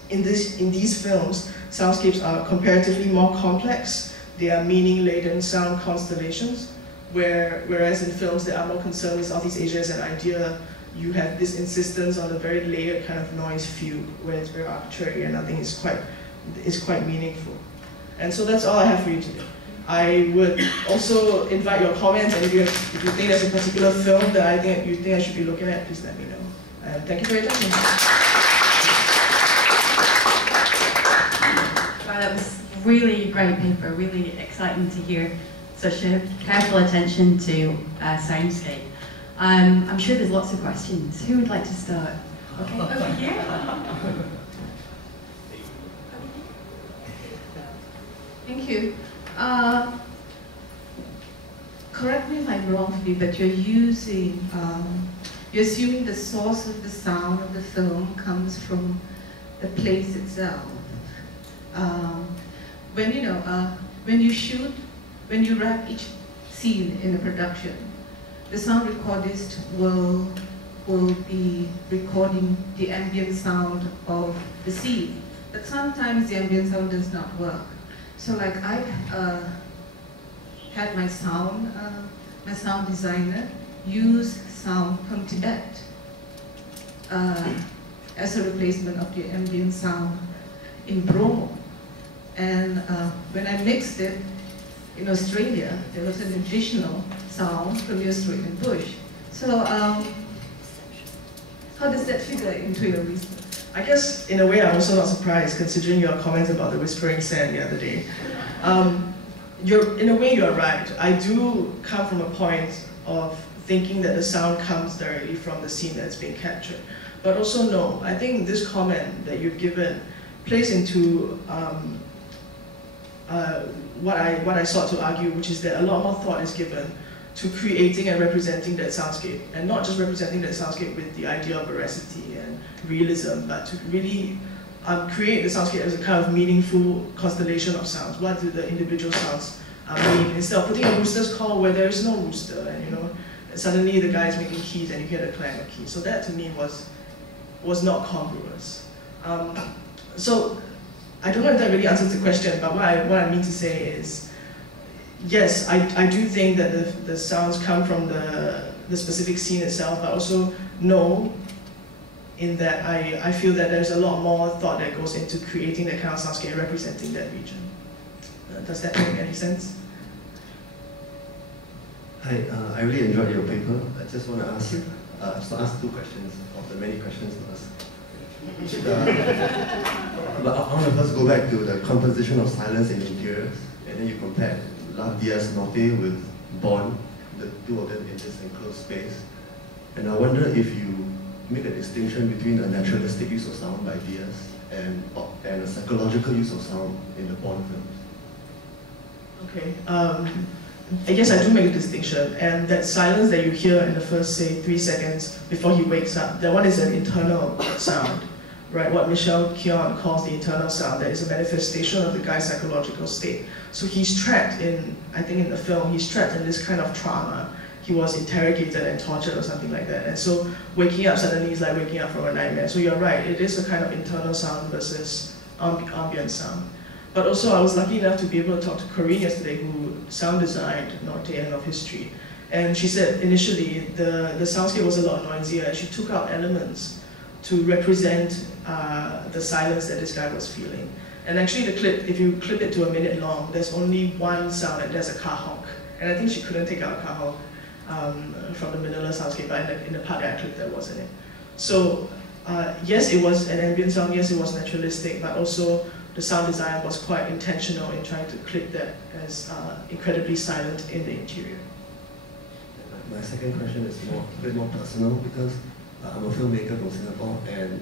In these films, soundscapes are comparatively more complex. They are meaning-laden sound constellations, whereas in films that are more concerned with Southeast Asia as an idea, you have this insistence on a very layered kind of noise fugue, where it's very arbitrary and nothing is quite meaningful. And so that's all I have for you today. I would also invite your comments, and if you think there's a particular film that you think I should be looking at, please let me know. And thank you for your attention. Wow, that was really great paper, really exciting to hear such a careful attention to soundscape. I'm sure there's lots of questions. Who would like to start? Okay, over here. Thank you. Correct me if I'm wrong, Phoebe, but you're assuming the source of the sound of the film comes from the place itself. When you wrap each scene in a production, the sound recordist will be recording the ambient sound of the scene, but sometimes the ambient sound does not work. So like I've had my sound designer use sound from Tibet as a replacement of the ambient sound in Bromo. And when I mixed it in Australia, there was an additional sound from the Australian bush. So how does that figure into your research? I guess, in a way, I'm also not surprised, considering your comments about the whispering sand the other day. In a way, you're right. I do come from a point of thinking that the sound comes directly from the scene that's being captured. But also, no, I think this comment that you've given plays into what I sought to argue, which is that a lot more thought is given to creating and representing that soundscape, and not just representing that soundscape with the idea of veracity and realism, but to really create the soundscape as a kind of meaningful constellation of sounds. What do the individual sounds mean? Instead of putting a rooster's call where there is no rooster, and suddenly the guy is making keys and you hear the clang of keys. So that to me was not congruous. So I don't know if that really answers the question, but what I mean to say is, yes, I do think that the sounds come from the specific scene itself, but also no, in that I feel that there's a lot more thought that goes into creating that kind of soundscape, representing that region. Does that make any sense? Hi, I really enjoyed your paper. I just want to ask you, ask 2 questions of the many questions to ask. But I want to first go back to the composition of silence in interiors, and then you compare Diaz Norte with Bond, the 2 of them in this enclosed space. And I wonder if you make a distinction between a naturalistic use of sound by Diaz and a psychological use of sound in the Bond films. Okay, I guess I do make a distinction, and that silence that you hear in the first, say, 3 seconds before he wakes up, that one is an internal sound, right? What Khiun calls the internal sound, that is a manifestation of the guy's psychological state. So he's trapped in, I think in the film, he's trapped in this kind of trauma. He was interrogated and tortured or something like that. And so waking up suddenly is like waking up from a nightmare. So you're right, it is a kind of internal sound versus ambient sound. But also I was lucky enough to be able to talk to Corinne yesterday, who sound designed Norte and of History. And she said initially the soundscape was a lot noisier, and she took out elements to represent the silence that this guy was feeling. And actually the clip, if you clip it to a minute long, there's only one sound, and there's a car honk. And I think she couldn't take out a car honk from the Manila soundscape, but in the part that I clipped, that wasn't it. So yes, it was an ambient sound, yes, it was naturalistic, but also the sound design was quite intentional in trying to clip that as incredibly silent in the interior. My second question is a bit more personal, because I'm a filmmaker from Singapore, and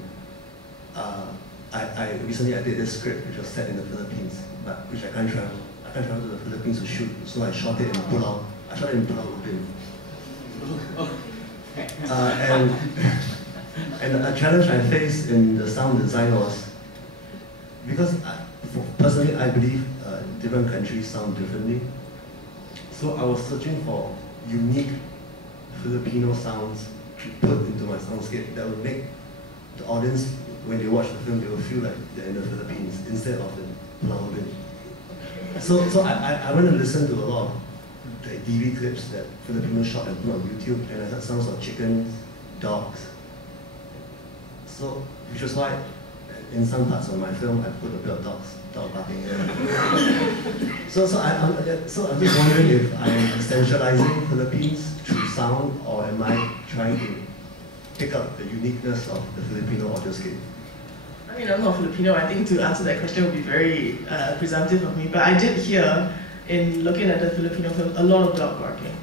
recently I did this script which was set in the Philippines, but which I can't travel. I can't travel to the Philippines to shoot, so I shot it in Pulau. I shot it in Pulau Ubin. And a challenge I faced in the sound design was, because personally I believe different countries sound differently. So I was searching for unique Filipino sounds to put into my soundscape that would make the audience, when they watch the film, they will feel like they're in the Philippines instead of the Pulau Ubin. So I went and listened to a lot of the TV clips that Filipinos shot and put on YouTube, and I heard sounds of chickens, dogs. So, which was why in some parts of my film I put a bit of dog barking in. So I'm just wondering if I'm essentializing Philippines through sound, or am I trying to pick up the uniqueness of the Filipino audioscape? I mean, I'm not Filipino. I think to answer that question would be very presumptive of me, but I did hear, in looking at the Filipino film, a lot of dog barking.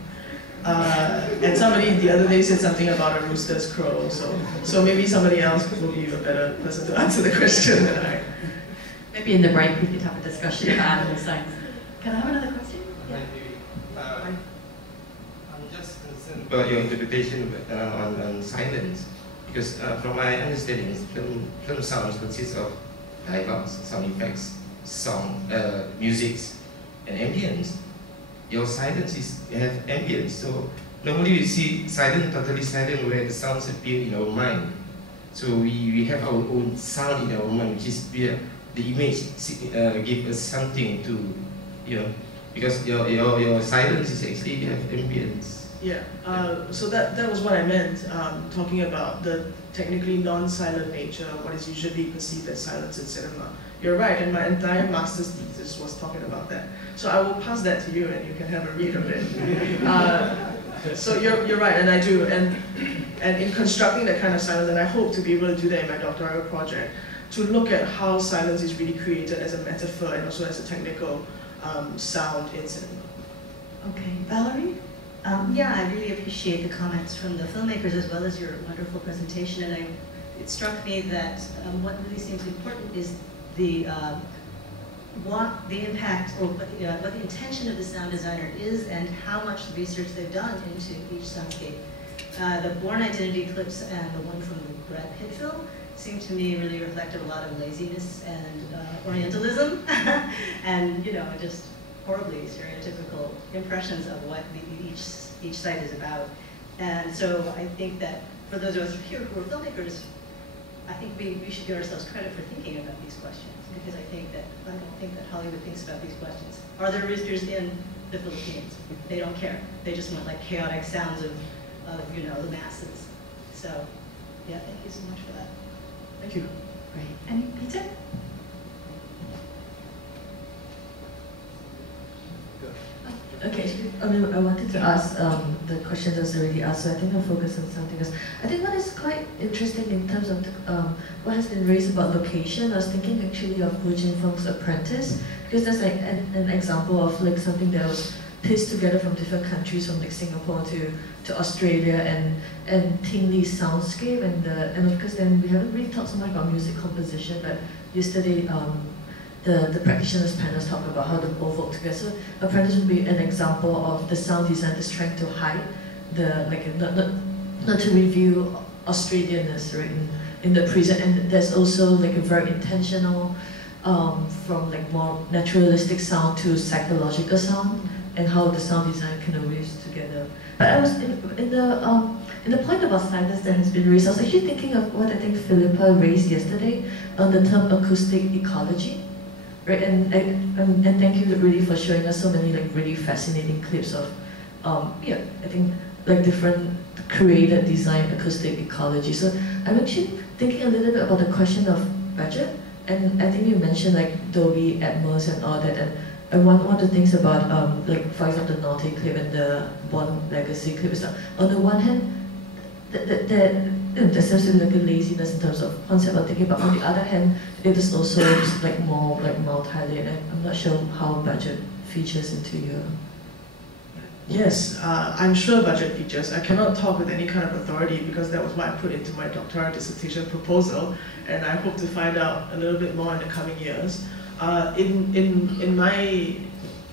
And somebody the other day said something about a rooster's crow, so maybe somebody else will be a better person to answer the question than I. Maybe in the break we could have a discussion about animal science. Can I have another question? Yeah. I'm just concerned about your interpretation on silence, because from my understanding, film sounds consist of dialogues, sound effects, song, musics, and ambience. Your silence have ambience, so normally we see silent, totally silent, where the sounds appear in our mind. So we have our own sound in our mind, which is the image give us something to, because your silence is actually you have ambience. Yeah, so that was what I meant, talking about the technically non-silent nature, what is usually perceived as silence in cinema. You're right, and my entire master's thesis was talking about that. So I will pass that to you, and you can have a read of it. So you're right, and I do, and in constructing that kind of silence, and I hope to be able to do that in my doctoral project, to look at how silence is really created as a metaphor and also as a technical sound in cinema. Okay, Valerie? Yeah, I really appreciate the comments from the filmmakers as well as your wonderful presentation, and it struck me that what really seems important is what the impact or what the intention of the sound designer is and how much research they've done into each soundscape. The Bourne Identity clips and the one from the Brad Pitt film seemed to me really reflected a lot of laziness and Orientalism and just horribly stereotypical impressions of what each site is about. And so I think that for those of us here who are filmmakers, I think we should give ourselves credit for thinking about these questions, because I don't think that Hollywood thinks about these questions. Are there roosters in the Philippines. They don't care. They just want like chaotic sounds of you know, the masses. So, yeah, thank you so much for that. Thank you. Great. And Peter? Okay, I mean, I wanted to ask the question that's already asked, so I think I'll focus on something else. I think what is quite interesting in terms of what has been raised about location, I was thinking actually of Hu Jinfeng's Apprentice, because that's like an example of like something that was pieced together from different countries, from like Singapore to Australia, and Tingley's soundscape, and of course then we haven't really talked so much about music composition, but yesterday the practitioners panels talked about how they both work together. So Apprentice would be an example of the sound design that's trying to hide the, like, not to reveal Australianness, right, in the present. And there's also like a very intentional, from like more naturalistic sound to psychological sound, and how the sound design kind of weaves together. But I was in the point about silence that has been raised, I was actually thinking of what I think Philippa raised yesterday on the term acoustic ecology. Right, and thank you really for showing us so many like really fascinating clips of, yeah, I think like different created design acoustic ecology. So I'm actually thinking a little bit about the question of budget, and I think you mentioned like Dolby Atmos and all that, and one of the things about like for example the Naughty clip and the Bond Legacy clip is that on the one hand, there seems to be like a laziness in terms of concept of thinking, but on the other hand, it is also like more like multi-layered, and I'm not sure how budget features into your... Yes, I'm sure budget features. I cannot talk with any kind of authority because that was what I put into my doctoral dissertation proposal, and I hope to find out a little bit more in the coming years. In my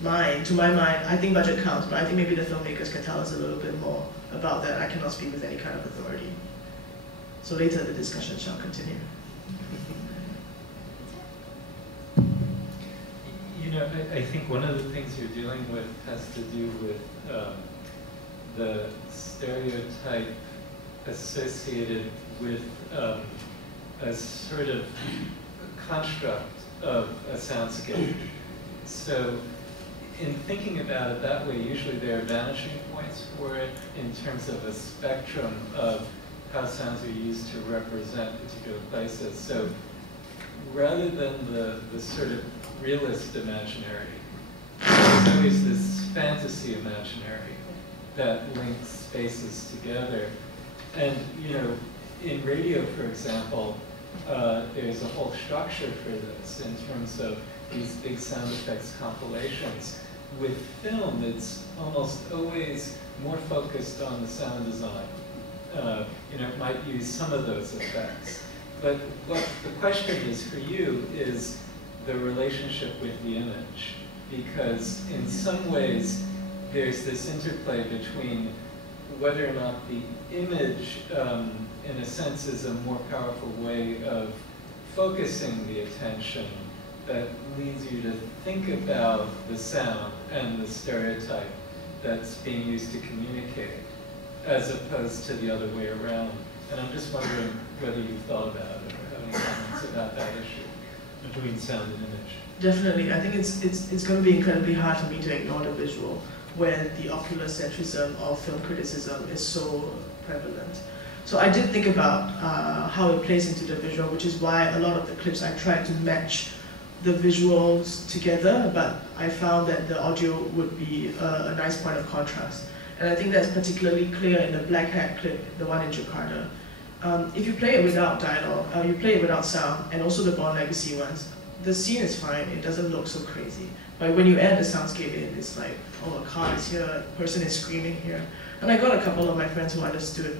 mind, to my mind, I think budget counts, but I think maybe the filmmakers can tell us a little bit more about that. I cannot speak with any kind of authority. So later the discussion shall continue. You know, I think one of the things you're dealing with has to do with the stereotype associated with a sort of construct of a soundscape. So in thinking about it that way, usually there are vanishing points for it in terms of a spectrum of how sounds are used to represent particular places. So rather than the sort of realist imaginary, there's always this fantasy imaginary that links spaces together. And you know, in radio, for example, there's a whole structure for this in terms of these big sound effects compilations. With film, it's almost always more focused on the sound design. You know, it might use some of those effects. But what the question is for you is the relationship with the image. Because in some ways, there's this interplay between whether or not the image, in a sense, is a more powerful way of focusing the attention that leads you to think about the sound and the stereotype that's being used to communicate, as opposed to the other way around. And I'm just wondering whether you've thought about it or have any comments about that issue between sound and image. Definitely. I think it's going to be incredibly hard for me to ignore the visual when the ocular centrism of film criticism is so prevalent. So I did think about how it plays into the visual, which is why a lot of the clips I tried to match the visuals together, but I found that the audio would be a nice point of contrast. And I think that's particularly clear in the Black Hat clip, the one in Jakarta. If you play it without dialogue, you play it without sound, and also the Bond Legacy ones, the scene is fine, it doesn't look so crazy. But when you add the soundscape in, it's like, oh, a car is here, a person is screaming here. And I got a couple of my friends who understood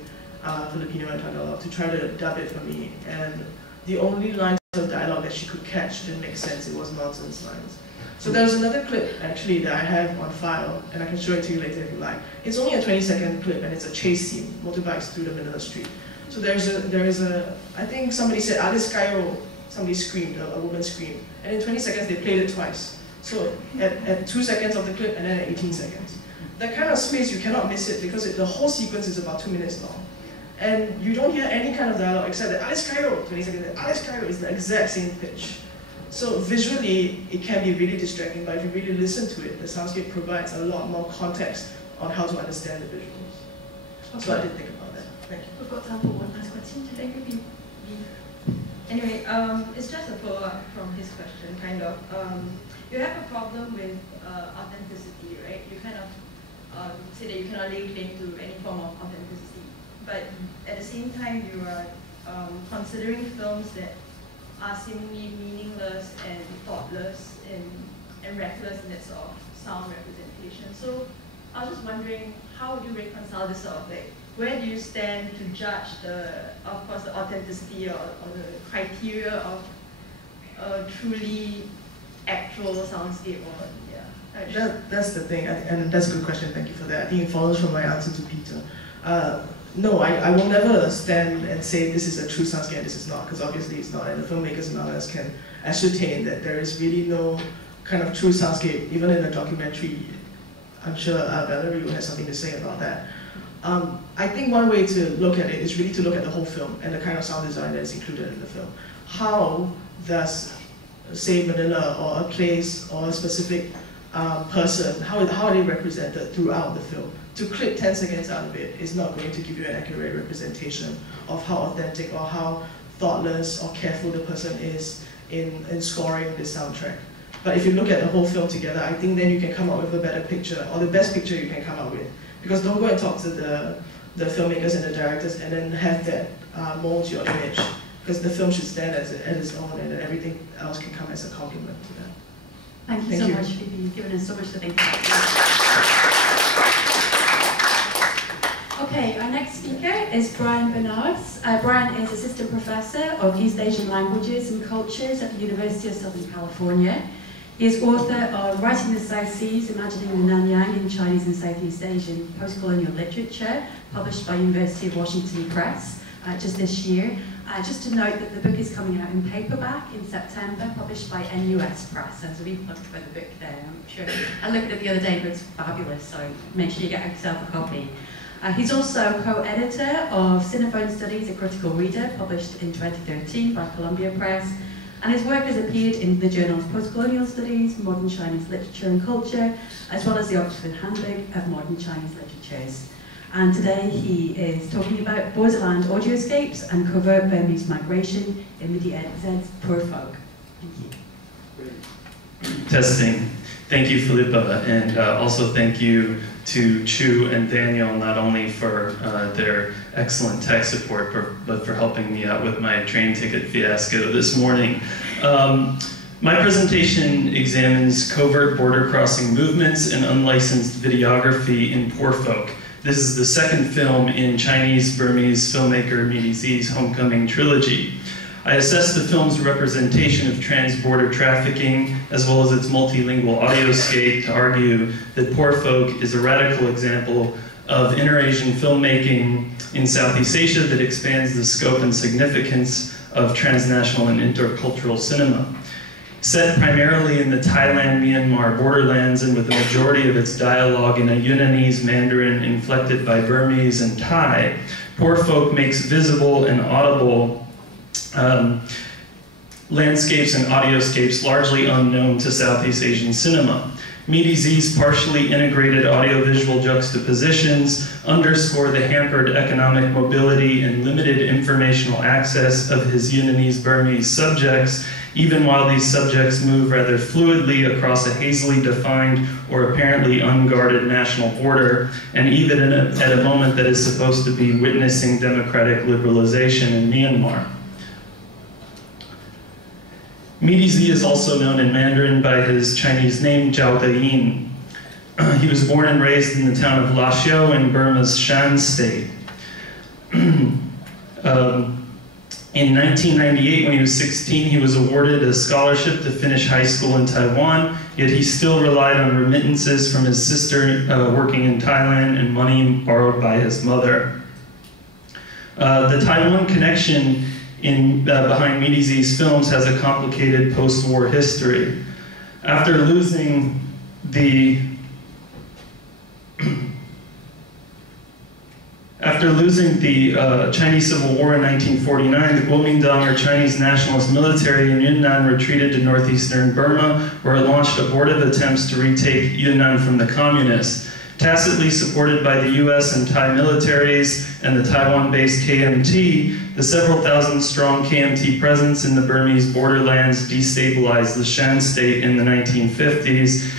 Filipino and Tagalog to try to dub it for me. And the only lines of dialogue that she could catch didn't make sense, it was nonsense lines. So there's another clip actually that I have on file, and I can show it to you later if you like. It's only a 20-second clip, and it's a chase scene, motorbikes through the middle of the street. So there is a, I think somebody said, Alis Cairo, somebody screamed, a woman screamed. And in 20 seconds, they played it twice. So at 2 seconds of the clip, and then at 18 seconds. That kind of space, you cannot miss it, because the whole sequence is about 2 minutes long. And you don't hear any kind of dialogue except that Alis Cairo, 20 seconds, Alis Cairo is the exact same pitch. So visually, it can be really distracting, but if you really listen to it, the soundscape provides a lot more context on how to understand the visuals. So I did think about that. Thank you. We've got time for one last question today, maybe. Anyway, it's just a follow-up from his question, kind of. You have a problem with authenticity, right? You kind of say that you cannot lay claim to any form of authenticity, but at the same time, you are considering films that are seemingly meaningless and thoughtless and reckless in its sort of sound representation. So I was just wondering, how would you reconcile this sort of like, where do you stand to judge of course, the authenticity or the criteria of a truly actual soundscape or, yeah. That's the thing, and that's a good question, thank you for that. I think it follows from my answer to Peter. No, I will never stand and say this is a true soundscape and this is not, because obviously it's not, and the filmmakers and others can ascertain that there is really no kind of true soundscape, even in a documentary. I'm sure Valerie will have something to say about that. I think one way to look at it is really to look at the whole film and the kind of sound design that is included in the film. How does, say, Manila or a place or a specific person, how are they represented throughout the film? To clip 10 seconds out of it is not going to give you an accurate representation of how authentic or how thoughtless or careful the person is in scoring the soundtrack. But if you look at the whole film together, I think then you can come up with a better picture, or the best picture you can come up with. Because don't go and talk to the filmmakers and the directors and then have that mold your image. Because the film should stand as its own, and then everything else can come as a complement to that. Thank you so much, Phoebe. You've given us so much to think about. Okay, our next speaker is Brian Bernards. Brian is Assistant Professor of East Asian Languages and Cultures at the University of Southern California. He is author of Writing the South Seas, Imagining the Nanyang in Chinese and Southeast Asian Post-Colonial Literature, published by University of Washington Press just this year. Just to note that the book is coming out in paperback in September, published by NUS Press. And so we've looked for the book there, I'm sure. I looked at it the other day, but it's fabulous, so make sure you get yourself a copy. He's also co-editor of Cinephone Studies, A Critical Reader, published in 2013 by Columbia Press. And his work has appeared in the journals Post-Colonial Studies, Modern Chinese Literature and Culture, as well as the Oxford Handbook of Modern Chinese Literatures. And today he is talking about borderland audioscapes and covert Burmese migration in Midi Z's Poor Folk. Thank you. Testing. Thank you, Philippa, and also thank you to Chu and Daniel, not only for their excellent tech support, but for helping me out with my train ticket fiasco this morning. My presentation examines covert border crossing movements and unlicensed videography in Poor Folk. This is the second film in Chinese-Burmese filmmaker Midi Z's Homecoming trilogy. I assessed the film's representation of trans-border trafficking, as well as its multilingual audioscape, to argue that Poor Folk is a radical example of inter-Asian filmmaking in Southeast Asia that expands the scope and significance of transnational and intercultural cinema. Set primarily in the Thailand-Myanmar borderlands and with the majority of its dialogue in a Yunnanese Mandarin inflected by Burmese and Thai, Poor Folk makes visible and audible landscapes and audioscapes largely unknown to Southeast Asian cinema. Midi Z's partially integrated audiovisual juxtapositions underscore the hampered economic mobility and limited informational access of his Yunnanese Burmese subjects, even while these subjects move rather fluidly across a hazily defined or apparently unguarded national border, and even at a moment that is supposed to be witnessing democratic liberalization in Myanmar. Midi Z is also known in Mandarin by his Chinese name, Zhao Deyin. He was born and raised in the town of Lashio in Burma's Shan state. In 1998, when he was 16, he was awarded a scholarship to finish high school in Taiwan, yet he still relied on remittances from his sister working in Thailand and money borrowed by his mother. The Taiwan connection behind Midi Z's films has a complicated post-war history. After losing After losing the Chinese Civil War in 1949, the Kuomintang, or Chinese Nationalist Military in Yunnan, retreated to northeastern Burma, where it launched abortive attempts to retake Yunnan from the communists. Tacitly supported by the US and Thai militaries and the Taiwan-based KMT, the several thousand strong KMT presence in the Burmese borderlands destabilized the Shan state in the 1950s.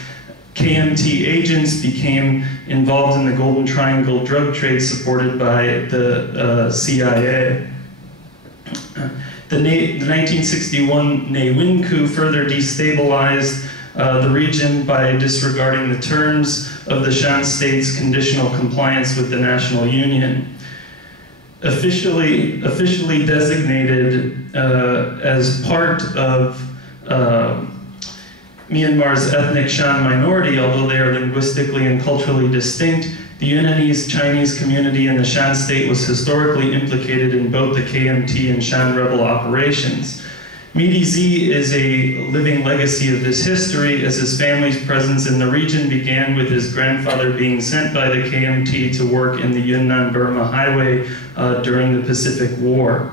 KMT agents became involved in the Golden Triangle drug trade supported by the CIA. The 1961 Ne Win coup further destabilized the region by disregarding the terms of the Shan state's conditional compliance with the National Union. Officially designated as part of Myanmar's ethnic Shan minority, although they are linguistically and culturally distinct, the Yunnanese Chinese community in the Shan state was historically implicated in both the KMT and Shan rebel operations. Midi Z is a living legacy of this history, as his family's presence in the region began with his grandfather being sent by the KMT to work in the Yunnan-Burma highway during the Pacific War.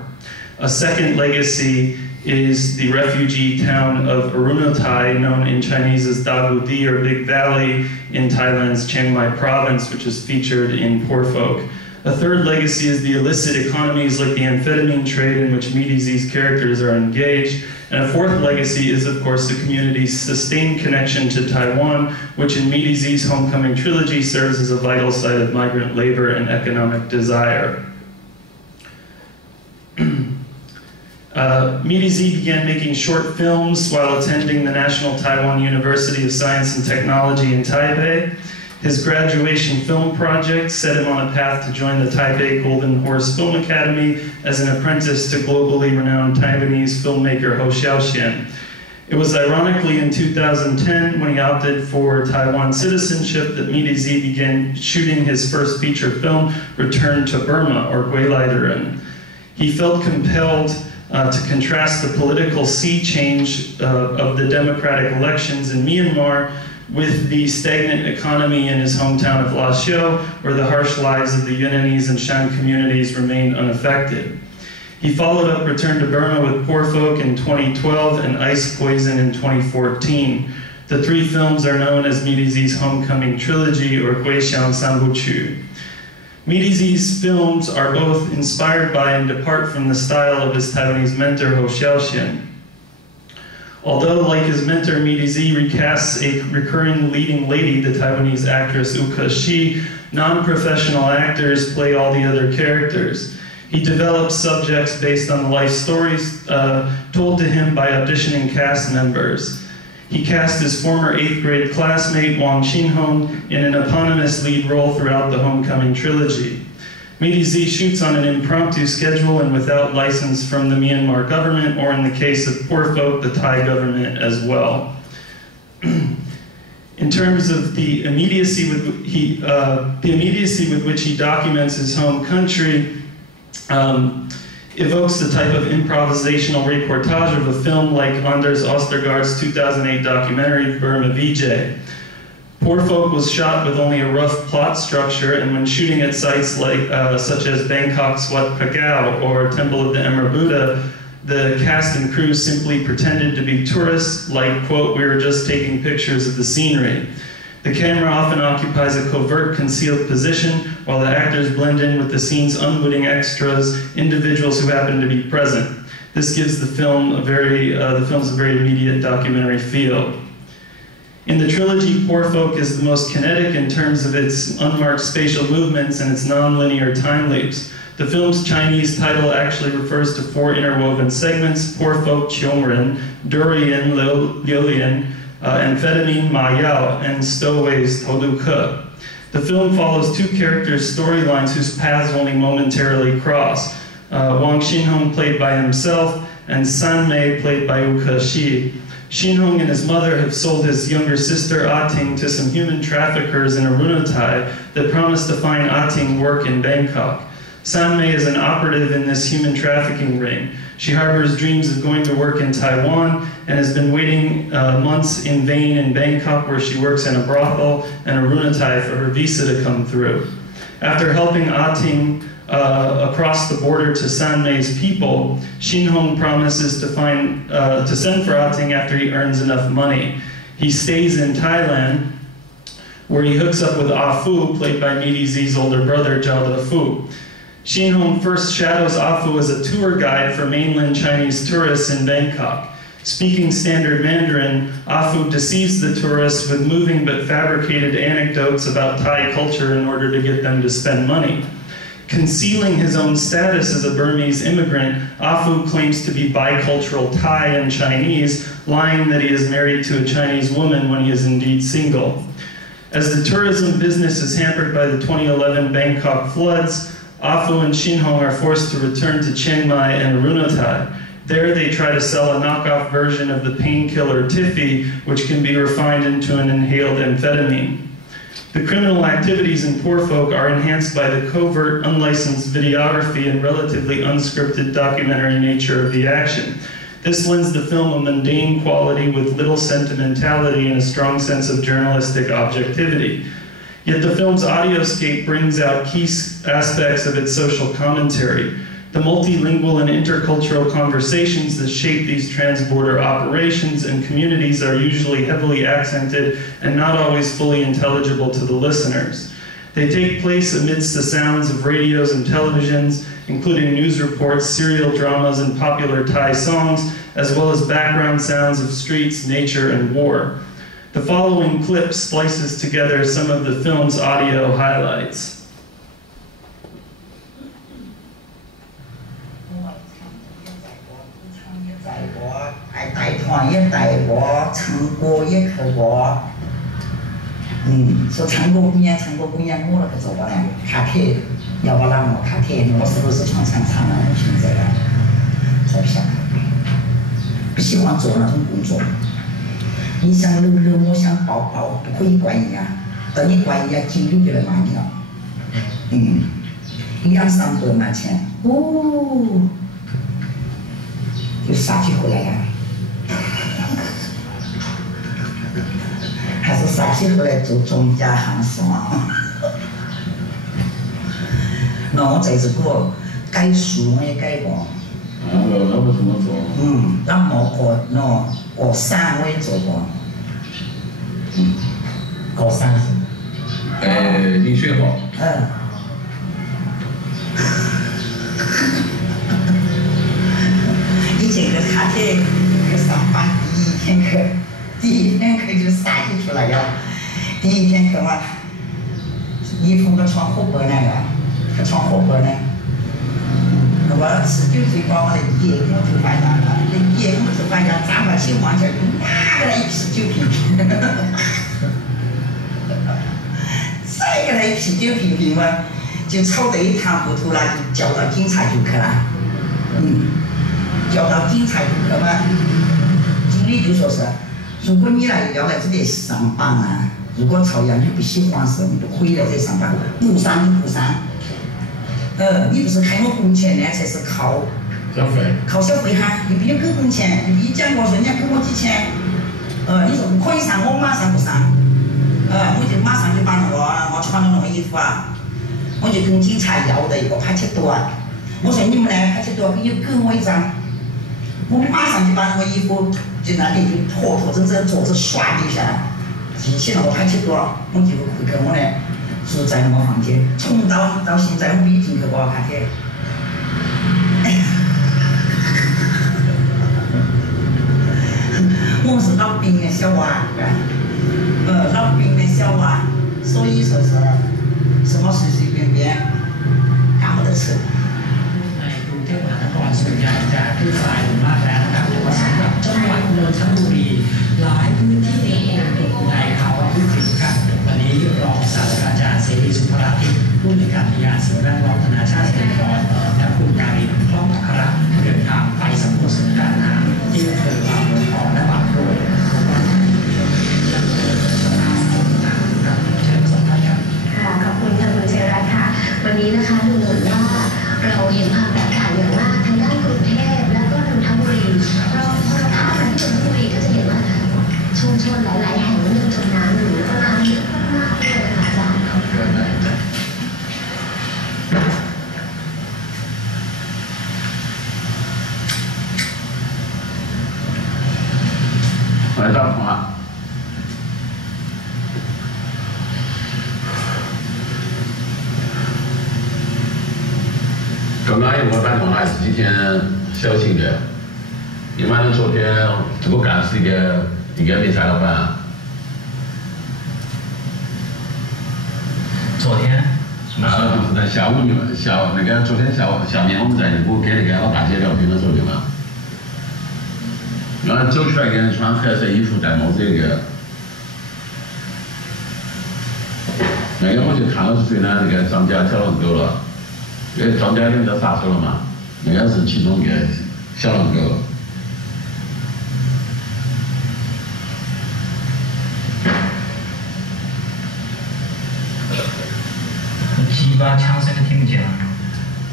A second legacy is the refugee town of Arunottai, known in Chinese as Dagudi, or Big Valley, in Thailand's Chiang Mai province, which is featured in Poor Folk. A third legacy is the illicit economies like the amphetamine trade in which Midi Z's characters are engaged. And a fourth legacy is, of course, the community's sustained connection to Taiwan, which in Midi Z's Homecoming trilogy serves as a vital site of migrant labor and economic desire. Midi Z began making short films while attending the National Taiwan University of Science and Technology in Taipei. His graduation film project set him on a path to join the Taipei Golden Horse Film Academy as an apprentice to globally renowned Taiwanese filmmaker Ho Xiaoxian. It was ironically in 2010, when he opted for Taiwan citizenship, that Midi Z began shooting his first feature film, Return to Burma, or Guilaidaran. He felt compelled to contrast the political sea change of the democratic elections in Myanmar with the stagnant economy in his hometown of Liew, where the harsh lives of the Yunnanese and Shan communities remained unaffected. He followed up Return to Burma with Poor Folk in 2012 and Ice Poison in 2014. The three films are known as Midi Z's Homecoming Trilogy, or Guixiang Sanbuchu. Midi Z's films are both inspired by and depart from the style of his Taiwanese mentor, Ho Xiaoxian. Although, like his mentor, Midi Z recasts a recurring leading lady, the Taiwanese actress U Ke-shi, non-professional actors play all the other characters. He develops subjects based on the life stories told to him by auditioning cast members. He cast his former 8th grade classmate, Wang Xinhong, in an eponymous lead role throughout the Homecoming trilogy. Midi Z shoots on an impromptu schedule and without license from the Myanmar government, or in the case of Poor Folk, the Thai government as well. In terms of the immediacy with which he documents his home country, evokes the type of improvisational reportage of a film like Anders Ostergaard's 2008 documentary, Burma Vijay. Poor Folk was shot with only a rough plot structure, and when shooting at sites like, such as Bangkok's Wat Phra or Temple of the Emer Buddha, the cast and crew simply pretended to be tourists, like, quote, "we were just taking pictures of the scenery." The camera often occupies a covert, concealed position, while the actors blend in with the scene's unwitting extras, individuals who happen to be present. This gives the film's a very immediate documentary feel. In the trilogy, Poor Folk is the most kinetic in terms of its unmarked spatial movements and its non-linear time leaps. The film's Chinese title actually refers to 4 interwoven segments: Poor Folk Qiongren, Durian Liulian, Amphetamine Ma Yao, and Stowaways Todu Ke. The film follows 2 characters' storylines whose paths only momentarily cross. Wang Xinhong, played by himself, and San Mei, played by U Ke-shi. Xinhong and his mother have sold his younger sister Ating to some human traffickers in Arunottai that promise to find Ating work in Bangkok. San Mei is an operative in this human trafficking ring. She harbors dreams of going to work in Taiwan and has been waiting months in vain in Bangkok, where she works in a brothel, and Arunottai for her visa to come through. After helping Ating across the border to Sanmei's people, Shin Hong promises to send for Ah Ting after he earns enough money. He stays in Thailand, where he hooks up with Ah Fu, played by Midi Z's older brother, Zhao Defu. Shin Hong first shadows Ah Fu as a tour guide for mainland Chinese tourists in Bangkok. Speaking standard Mandarin, Ah Fu deceives the tourists with moving but fabricated anecdotes about Thai culture in order to get them to spend money. Concealing his own status as a Burmese immigrant, Ah Fu claims to be bicultural Thai and Chinese, lying that he is married to a Chinese woman when he is indeed single. As the tourism business is hampered by the 2011 Bangkok floods, Ah Fu and Shin Hong are forced to return to Chiang Mai and Arunathai. There they try to sell a knockoff version of the painkiller Tiffy, which can be refined into an inhaled amphetamine. The criminal activities in Poor Folk are enhanced by the covert, unlicensed videography and relatively unscripted documentary nature of the action. This lends the film a mundane quality with little sentimentality and a strong sense of journalistic objectivity. Yet the film's audioscape brings out key aspects of its social commentary. The multilingual and intercultural conversations that shape these transborder operations and communities are usually heavily accented and not always fully intelligible to the listeners. They take place amidst the sounds of radios and televisions, including news reports, serial dramas, and popular Thai songs, as well as background sounds of streets, nature, and war. The following clip splices together some of the film's audio highlights. 说韩国姑娘我那个做过来，卡特要不然我卡特，我是不是常常现在啊，才不想，不喜欢做那种工作。你想搂，我想抱，不可以怪人家，等你怪人家经理就来骂你了。200-300万钱，就杀起回来了。 还是杀起回来做中家行商。那我在这个改书我也改过。那我怎么做？那么过山我也做过。过山是。你学过？以前在咖啡去上班，第一天课就杀起出来了。第一天课嘛，衣服个穿火白那个，穿火白呢。我19岁把我的夜工就发现了，那夜工就发现咱们去往前就拿过来一批酒瓶瓶，再给他一批酒瓶瓶嘛，就吵得一塌糊涂了，就叫到警察局去了。叫到警察局去嘛，经理就说是。 如果你要来这里上班啊，如果朝阳你不喜欢时，你就可以来这里上班，不上就不上。你不是开我工钱呢，才是靠消费，靠消费哈，你必须给工钱，你必须讲过说人家给我几千，你说不可以上，我马上不上，我就马上就把我穿的那个衣服啊，我就跟警察要的一个拍切图啊，我说你们来拍切图，你给我一张，我马上就把那个衣服。 就那里就妥整整桌子刷一下，记起了我拍起多，我就会跟我的住在那个房间，从到现在我没进去过咖啡。我是老兵的小娃，老兵的小娃，所以说是什么随随便便干不得吃。 กรุงเทพมหานครส่วนใหญ่จะคลี่คลายลงมากแล้วนะครับแต่ว่าสำหรับจังหวัดนนทบุรีหลายพื้นที่ยังตกในภาวะวิกฤตครับวันนี้รองศาสตราจารย์เสรีสุภราทิพย์ผู้อำนวยการพยาสิ่งแวดล้อมธนาชาติสิริพรและคุณการินคล่องอัคระเดินทางไปสำรวจสถานการณ์น้ำที่อำเภอบางบัวทองและบางกรวยขอบคุณท่านผู้เจริญค่ะวันนี้นะคะดูเหมือนว่าเราเห็นภาพแตกต่างอย่างมากทางด้านกรุงเทพและก็นนทบุรีเราพอเราข้ามมาที่นนทบุรีก็จะเห็นว่าชุมชนหลายๆแห่งมันยังจมน้ำอยู่แล้วก็น้ำเยอะมากเลยค่ะอาจารย์刚刚我办公了几天消息的，因为昨天这个干是一个比赛老板。昨天什么时候？就是在下午那个昨天下面我们在我跟那个老大姐聊天的时候对吗？然后走出来一个人穿黑色衣服戴帽子那个我就看到是谁呢？那个张家小狼狗了，因为张家领导杀手了嘛，那个是其中一个小狼狗。鸡巴枪声听不见了。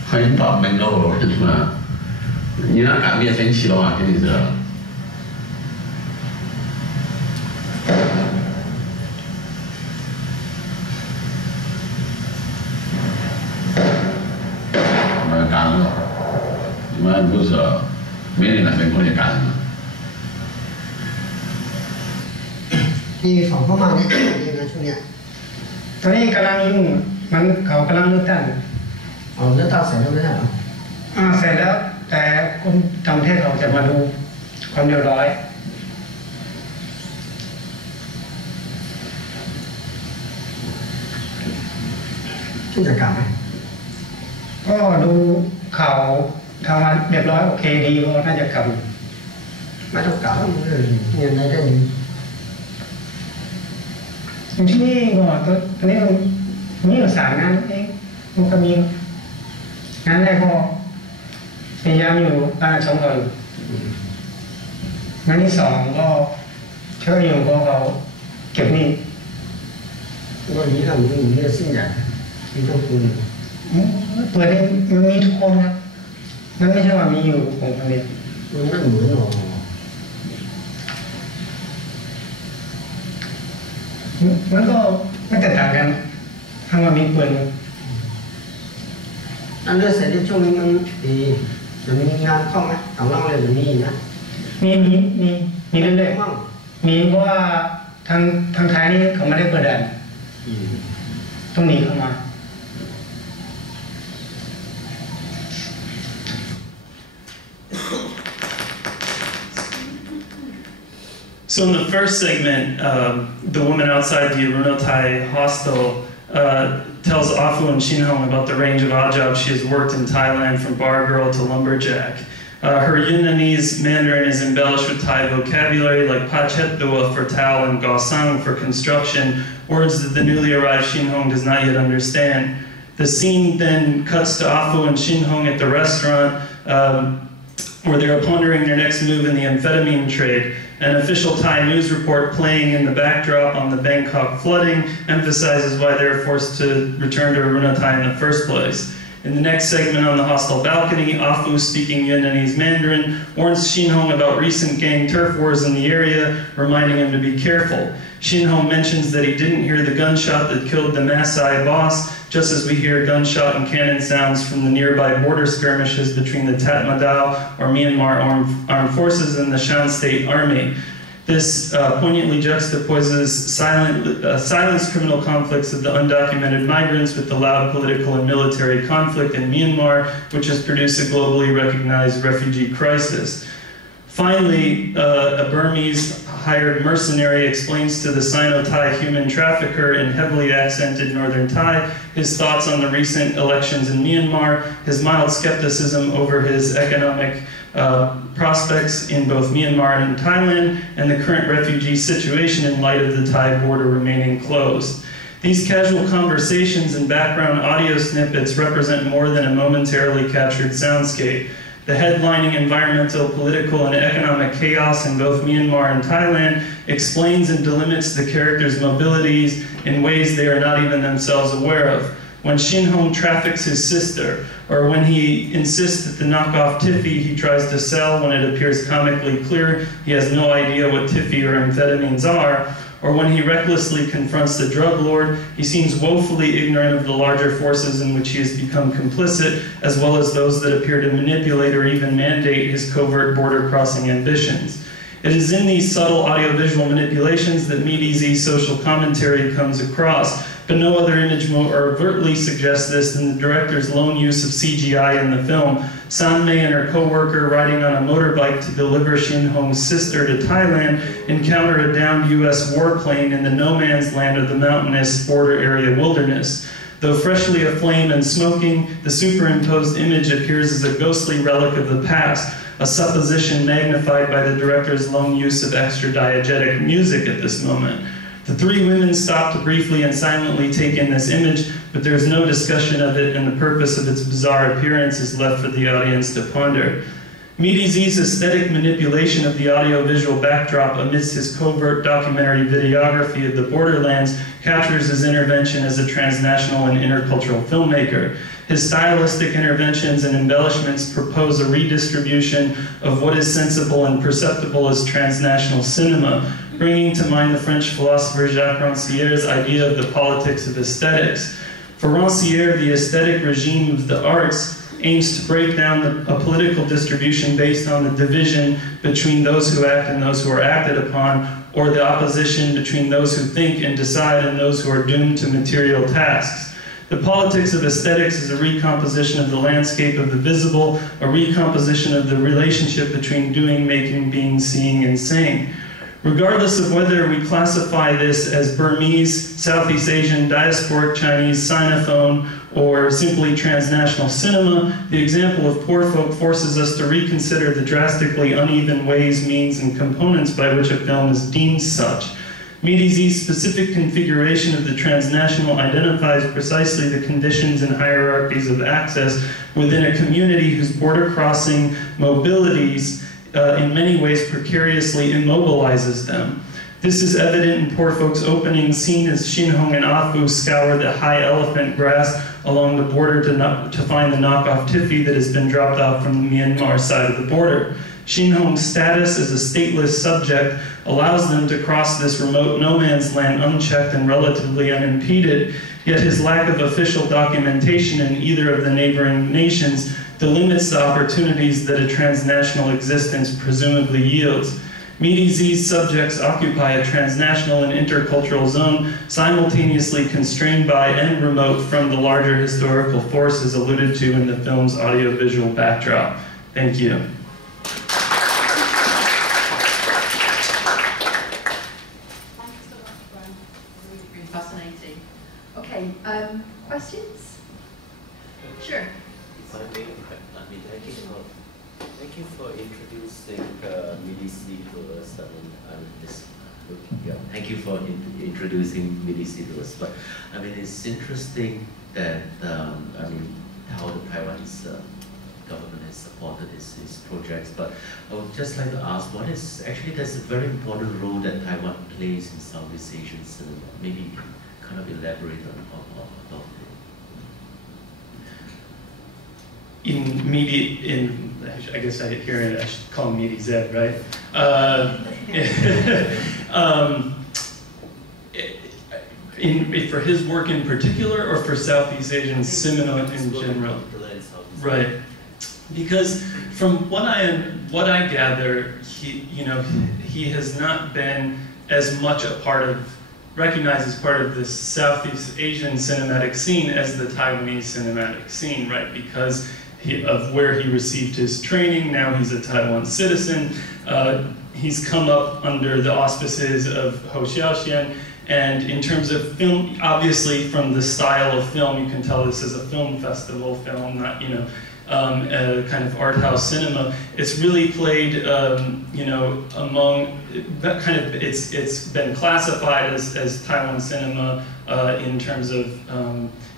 很大门了，很突然。你那干别生气了嘛，肯定是。干了，你们不是没人那边过来干了。นี่สองพ่อมาเนี่ยยังไงช่วงเนี้ยตอนนี้กำลังยุ่งมันเขากำลังเลือกตั้งอ๋อเลือกตั้งเสร็จแล้วไม่ใช่เหรอเสร็จแล้วแต่คนต่างประเทศเขาจะมาดูความเรียบร้อยผู้จัดการไหมก็ดูข่าวทำมาเรียบร้อยโอเคดีก็น่าจะกลับไม่ต้องกลับเงินได้ได้ที่นี่ก็ตอนนี้มีอยู่3 งานเองมันก็มีงานแรกก็พยายามอยู่บ้านชมก่อนงานที่2ก็ช่วยอยู่ก็เขาเก็บหนี้ก็นี้ก็มีเรื่องสิ้นใหญ่ที่ต้องคุยเปิดได้มันมีทุกคนครับมันไม่ใช่ว่ามีอยู่ผมคนเดียวมันไม่เหมือนหรอกมันก็ไม่แตกต่างกันถ้ามันมีปืนอันเรื่องเสร็จในช่วงนี้มันดีจะมีงานเข้าไหมต่างล่างเลยจะมีนะมีเรื่อยๆมีเพราะว่าทางไทยนี่เขาไม่ได้เปิดด่านต้องหนีเข้ามา So in the first segment, the woman outside the Arunotai hostel tells Afu and Shinhong about the range of odd jobs she has worked in Thailand, from bar girl to lumberjack. Her Yunnanese Mandarin is embellished with Thai vocabulary like pachet dua for towel and gosang for construction, words that the newly arrived Shinhong does not yet understand. The scene then cuts to Afu and Shinhong at the restaurant where they are pondering their next move in the amphetamine trade. An official Thai news report playing in the backdrop on the Bangkok flooding emphasizes why they are forced to return to Arunotai in the first place. In the next segment on the hostel balcony, Afu, speaking Yunnanese Mandarin, warns Shinhong about recent gang turf wars in the area, reminding him to be careful. Shinhong mentions that he didn't hear the gunshot that killed the Maasai boss, just as we hear gunshot and cannon sounds from the nearby border skirmishes between the Tatmadaw, or Myanmar armed forces, and the Shan State Army. This poignantly juxtaposes silenced criminal conflicts of the undocumented migrants with the loud political and military conflict in Myanmar, which has produced a globally recognized refugee crisis. Finally, a Burmese hired mercenary explains to the Sino-Thai human trafficker in heavily accented northern Thai his thoughts on the recent elections in Myanmar, his mild skepticism over his economic prospects in both Myanmar and Thailand, and the current refugee situation in light of the Thai border remaining closed. These casual conversations and background audio snippets represent more than a momentarily captured soundscape. The headlining environmental, political, and economic chaos in both Myanmar and Thailand explains and delimits the characters' mobilities in ways they are not even themselves aware of. When Shinhong traffics his sister, or when he insists that the knockoff Tiffy he tries to sell, when it appears comically clear he has no idea what Tiffy or amphetamines are, or when he recklessly confronts the drug lord, he seems woefully ignorant of the larger forces in which he has become complicit, as well as those that appear to manipulate or even mandate his covert border-crossing ambitions. It is in these subtle audiovisual manipulations that Meat-Easy's social commentary comes across, but no other image more overtly suggests this than the director's lone use of CGI in the film. San Mei and her co-worker riding on a motorbike to deliver Shin Hong's sister to Thailand encounter a downed US warplane in the no man's land of the mountainous border area wilderness. Though freshly aflame and smoking, the superimposed image appears as a ghostly relic of the past, a supposition magnified by the director's lone use of extra-diegetic music at this moment. The three women stop to briefly and silently take in this image, but there is no discussion of it, and the purpose of its bizarre appearance is left for the audience to ponder. Midiz's aesthetic manipulation of the audiovisual backdrop amidst his covert documentary videography of the borderlands captures his intervention as a transnational and intercultural filmmaker. His stylistic interventions and embellishments propose a redistribution of what is sensible and perceptible as transnational cinema, bringing to mind the French philosopher Jacques Rancière's idea of the politics of aesthetics. For Rancière, the aesthetic regime of the arts aims to break down a political distribution based on the division between those who act and those who are acted upon, or the opposition between those who think and decide and those who are doomed to material tasks. The politics of aesthetics is a recomposition of the landscape of the visible, a recomposition of the relationship between doing, making, being, seeing, and saying. Regardless of whether we classify this as Burmese, Southeast Asian, diasporic Chinese, Sinophone, or simply transnational cinema, the example of Poor Folk forces us to reconsider the drastically uneven ways, means, and components by which a film is deemed such. Midiz's specific configuration of the transnational identifies precisely the conditions and hierarchies of access within a community whose border-crossing mobilities in many ways precariously immobilizes them. This is evident in Poor Folk's opening scene as Shin Hong and Afu scour the high elephant grass along the border to find the knockoff Tiffy that has been dropped off from the Myanmar side of the border. Shin Hong's status as a stateless subject allows them to cross this remote no man's land unchecked and relatively unimpeded, yet his lack of official documentation in either of the neighboring nations delimits the opportunities that a transnational existence presumably yields. Midiz's subjects occupy a transnational and intercultural zone, simultaneously constrained by and remote from the larger historical forces alluded to in the film's audiovisual backdrop. Thank you. Fascinating. Okay, questions? Sure. If I may, thank you for introducing Medici to us. Thank you for introducing Medici to us. But I mean, it's interesting that how the Taiwanese government has supported his projects. But I would just like to ask, what is actually there's a very important role that Taiwan plays in Southeast Asian cinema. Maybe you can kind of elaborate on it. I guess I should call him Midi Zed, right? For his work in particular, or for Southeast Asian cinema in general? Right. Because from what I gather, he has not been as much a part of, recognized as part of this Southeast Asian cinematic scene as the Taiwanese cinematic scene, right? Because of where he received his training. Now he's a Taiwan citizen. He's come up under the auspices of Ho Xiaoxian. And in terms of film, obviously from the style of film, you can tell this is a film festival film, not, a kind of art house cinema. It's really played, among, it's been classified as Taiwan cinema in terms of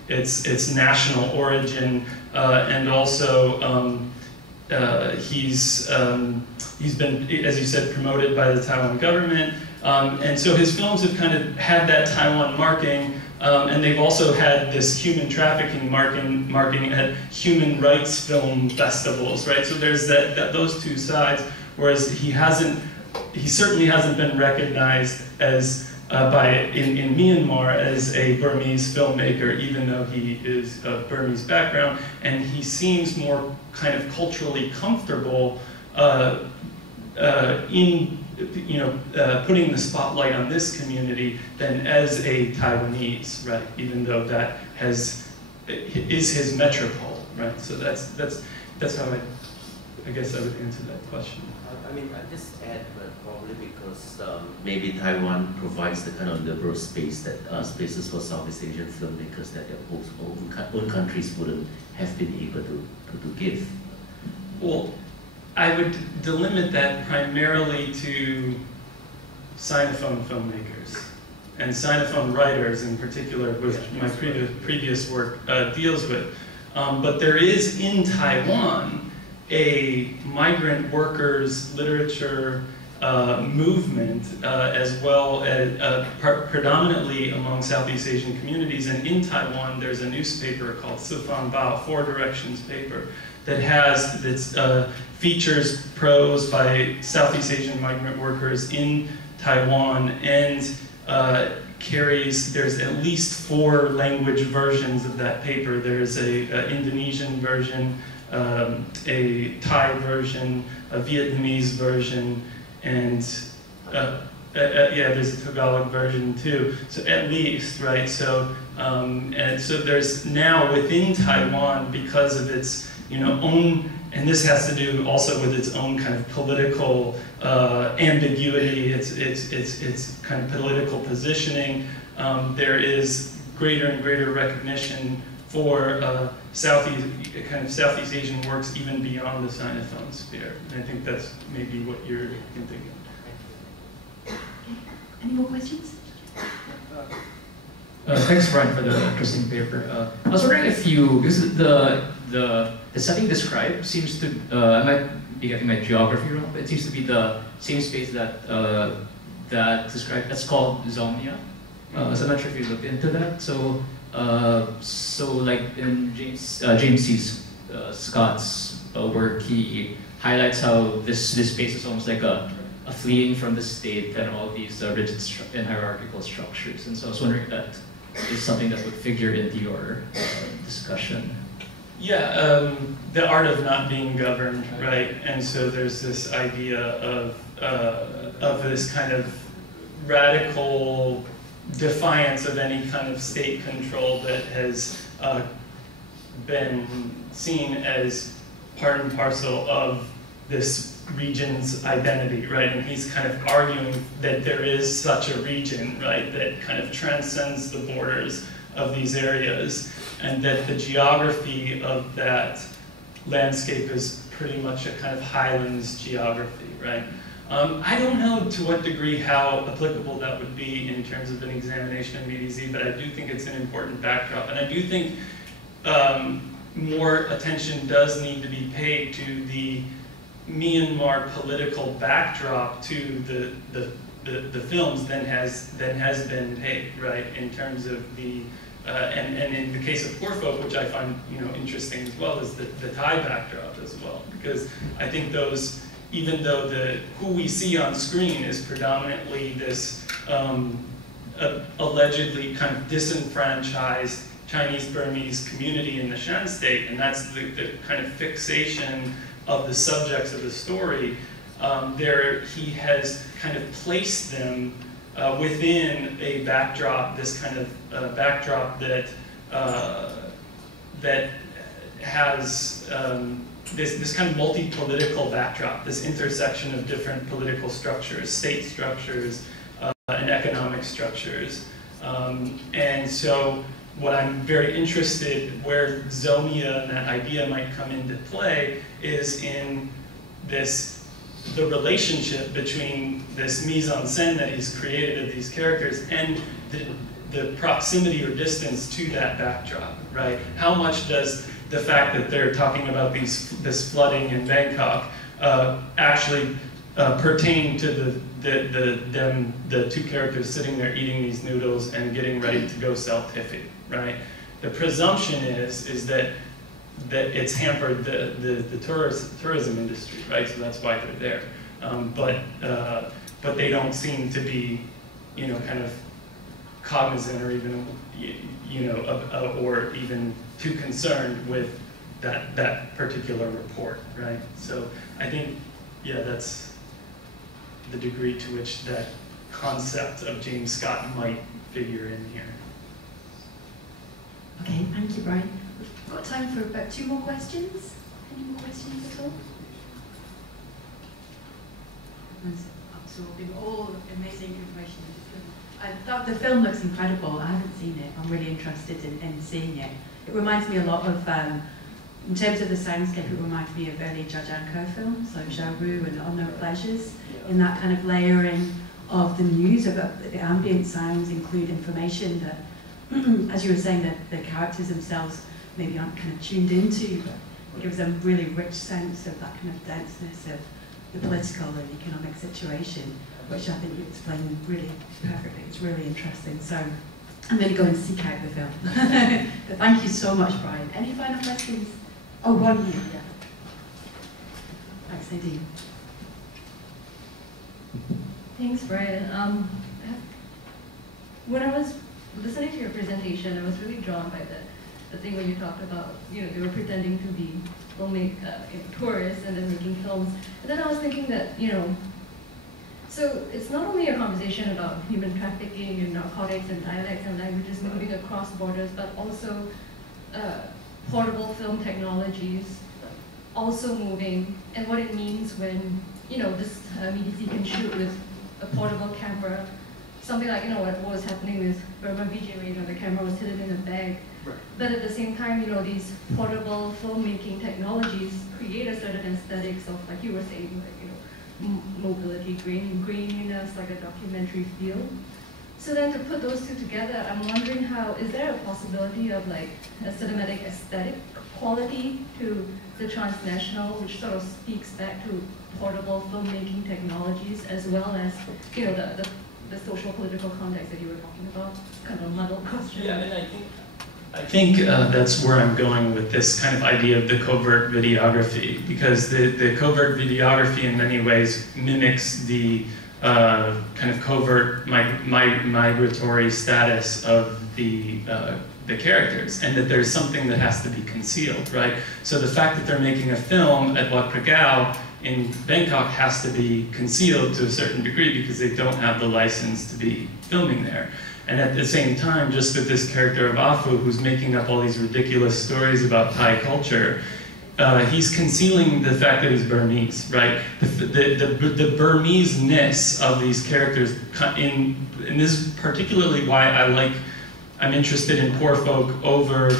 its national origin, and also he's been, as you said, promoted by the Taiwan government, and so his films have kind of had that Taiwan marking, and they've also had this human trafficking marking at human rights film festivals, right? So there's those two sides, whereas he certainly hasn't been recognized as in Myanmar as a Burmese filmmaker, even though he is of Burmese background, and he seems more kind of culturally comfortable in putting the spotlight on this community than as a Taiwanese, right? Even though that is his metropole, right? So that's how I guess I would answer that question. I mean, I just add, probably because maybe Taiwan provides the kind of liberal space that spaces for Southeast Asian filmmakers that their own countries wouldn't have been able to give. Well, I would delimit that primarily to Sinophone filmmakers and Sinophone writers in particular, which my previous work deals with. But there is in Taiwan a migrant workers literature movement as well as predominantly among Southeast Asian communities. And in Taiwan, there's a newspaper called Sifan Bao, 4 Directions paper, that features prose by Southeast Asian migrant workers in Taiwan and there's at least 4 language versions of that paper. There's a Indonesian version, a Thai version, a Vietnamese version, and there's a Tagalog version too. So at least, right? So and so there's now within Taiwan, because of its own, and this has to do also with its own kind of political ambiguity, its kind of political positioning. There is greater and greater recognition for Southeast Asian works even beyond the Sinophone sphere. And I think that's maybe what you're thinking of. Any more questions? Thanks, Brian, for the interesting paper. I was wondering if because the setting described seems to, I might be getting my geography wrong, but it seems to be the same space that described, that's called Zomnia. So I'm not sure if you looked into that. So like in James C. Scott's work, he highlights how this space is almost like a fleeing from the state and all these rigid and hierarchical structures. And so I was wondering if that is something that would figure into your discussion. Yeah, the art of not being governed, right? And so there's this idea of this kind of radical defiance of any kind of state control that has been seen as part and parcel of this region's identity, right? And he's kind of arguing that there is such a region, right, that kind of transcends the borders of these areas, and that the geography of that landscape is pretty much a kind of highlands geography, right? I don't know to what degree how applicable that would be in terms of an examination of MediZ, but I do think it's an important backdrop. And I do think more attention does need to be paid to the Myanmar political backdrop to the films than has been paid, right? In terms of the and in the case of Poor Folk, which I find interesting as well, is the Thai backdrop as well, because I think those, even though who we see on screen is predominantly this allegedly kind of disenfranchised Chinese-Burmese community in the Shan state, and that's the kind of fixation of the subjects of the story, he has kind of placed them within a backdrop, this kind of backdrop that has this kind of multi-political backdrop, this intersection of different political structures, state structures, and economic structures. And so what I'm very interested, where Zomia and that idea might come into play, is in the relationship between this mise-en-scène that he's created of these characters and the proximity or distance to that backdrop, right? How much does the fact that they're talking about this flooding in Bangkok actually pertain to the two characters sitting there eating these noodles and getting ready to go sell tiffy, right? The presumption is that it's hampered the tourism industry, right? So that's why they're there. But they don't seem to be, kind of cognizant or even, or even too concerned with that particular report, right? So I think, yeah, that's the degree to which that concept of James Scott might figure in here. Okay, thank you, Brian. We've got time for about 2 more questions. Any more questions at all? Absorbing all amazing information in the film. I thought the film looks incredible. I haven't seen it. I'm really interested in seeing it. It reminds me a lot of, in terms of the soundscape, it reminds me of early Jajanko films, so Xiaoru and Unknown Pleasures, in that kind of layering of the news, about the ambient sounds include information that, as you were saying, that the characters themselves maybe aren't kind of tuned into, but it gives them really rich sense of that kind of denseness of the political and economic situation, which I think you explained really perfectly. It's really interesting. So I'm going to go and seek out the film. But thank you so much, Brian. Any final questions? Oh, one here. Yeah. Thanks, Nadine. Thanks, Brian. When I was listening to your presentation, I was really drawn by the thing where you talked about, they were pretending to be tourists and then making films. And then I was thinking that, so it's not only a conversation about human trafficking and narcotics and dialects and languages moving across borders, but also portable film technologies also moving, and what it means when, this medici can shoot with a portable camera, something like, what was happening with Burma VJ, where the camera was hidden in a bag. Right. But at the same time, these portable filmmaking technologies create a certain aesthetics of, like you were saying, mobility, graininess, like a documentary feel. So then to put those two together, I'm wondering is there a possibility of like a cinematic aesthetic quality to the transnational, which sort of speaks back to portable filmmaking technologies, as well as, the social political context that you were talking about? Kind of a muddled question. Yeah, and I think that's where I'm going with this kind of idea of the covert videography, because the covert videography in many ways mimics the kind of covert migratory status of the characters, and that there's something that has to be concealed, right? So the fact that they're making a film at Wat Kragao in Bangkok has to be concealed to a certain degree because they don't have the license to be filming there. And at the same time, just with this character of Afu, who's making up all these ridiculous stories about Thai culture, he's concealing the fact that he's Burmese, right? The Burmese-ness of these characters, and this is particularly why I'm interested in Poor Folk over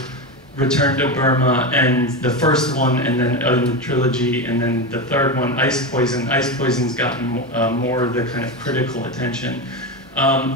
Return to Burma, and the first one, and then the trilogy, and then the third one, Ice Poison. Ice Poison's gotten more of the kind of critical attention.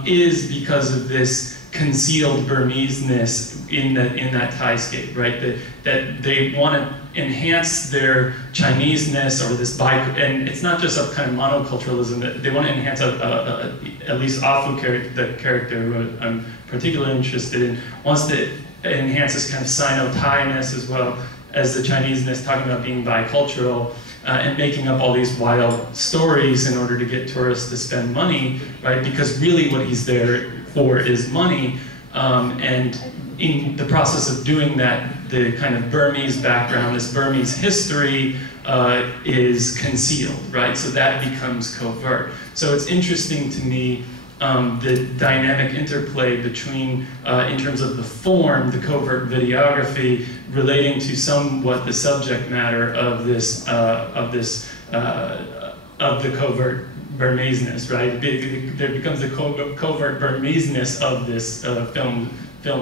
Is because of this concealed Burmese-ness in that Thai-scape, right? That they want to enhance their Chinese-ness or this and it's not just a kind of monoculturalism. They want to enhance at least Afu, the character who I'm particularly interested in, wants to enhance this kind of Sino-Thai-ness as well as the Chinese-ness, talking about being bicultural. And making up all these wild stories in order to get tourists to spend money, right? Because really what he's there for is money. And in the process of doing that, the kind of Burmese background, this Burmese history is concealed, right? So that becomes covert. So it's interesting to me the dynamic interplay between, in terms of the form, the covert videography, relating to somewhat the subject matter of this, of the covert Burmese-ness, right? There becomes the covert Burmese-ness of this film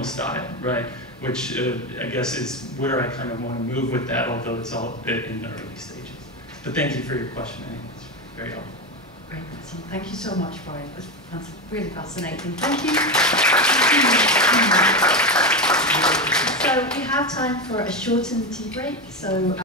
style, right? Which I guess is where I kind of want to move with that, although it's all in the early stages. But thank you for your question. I think it's very helpful. Great, thank you so much, Brian. It was really fascinating. Thank you. So we have time for a shortened tea break. So.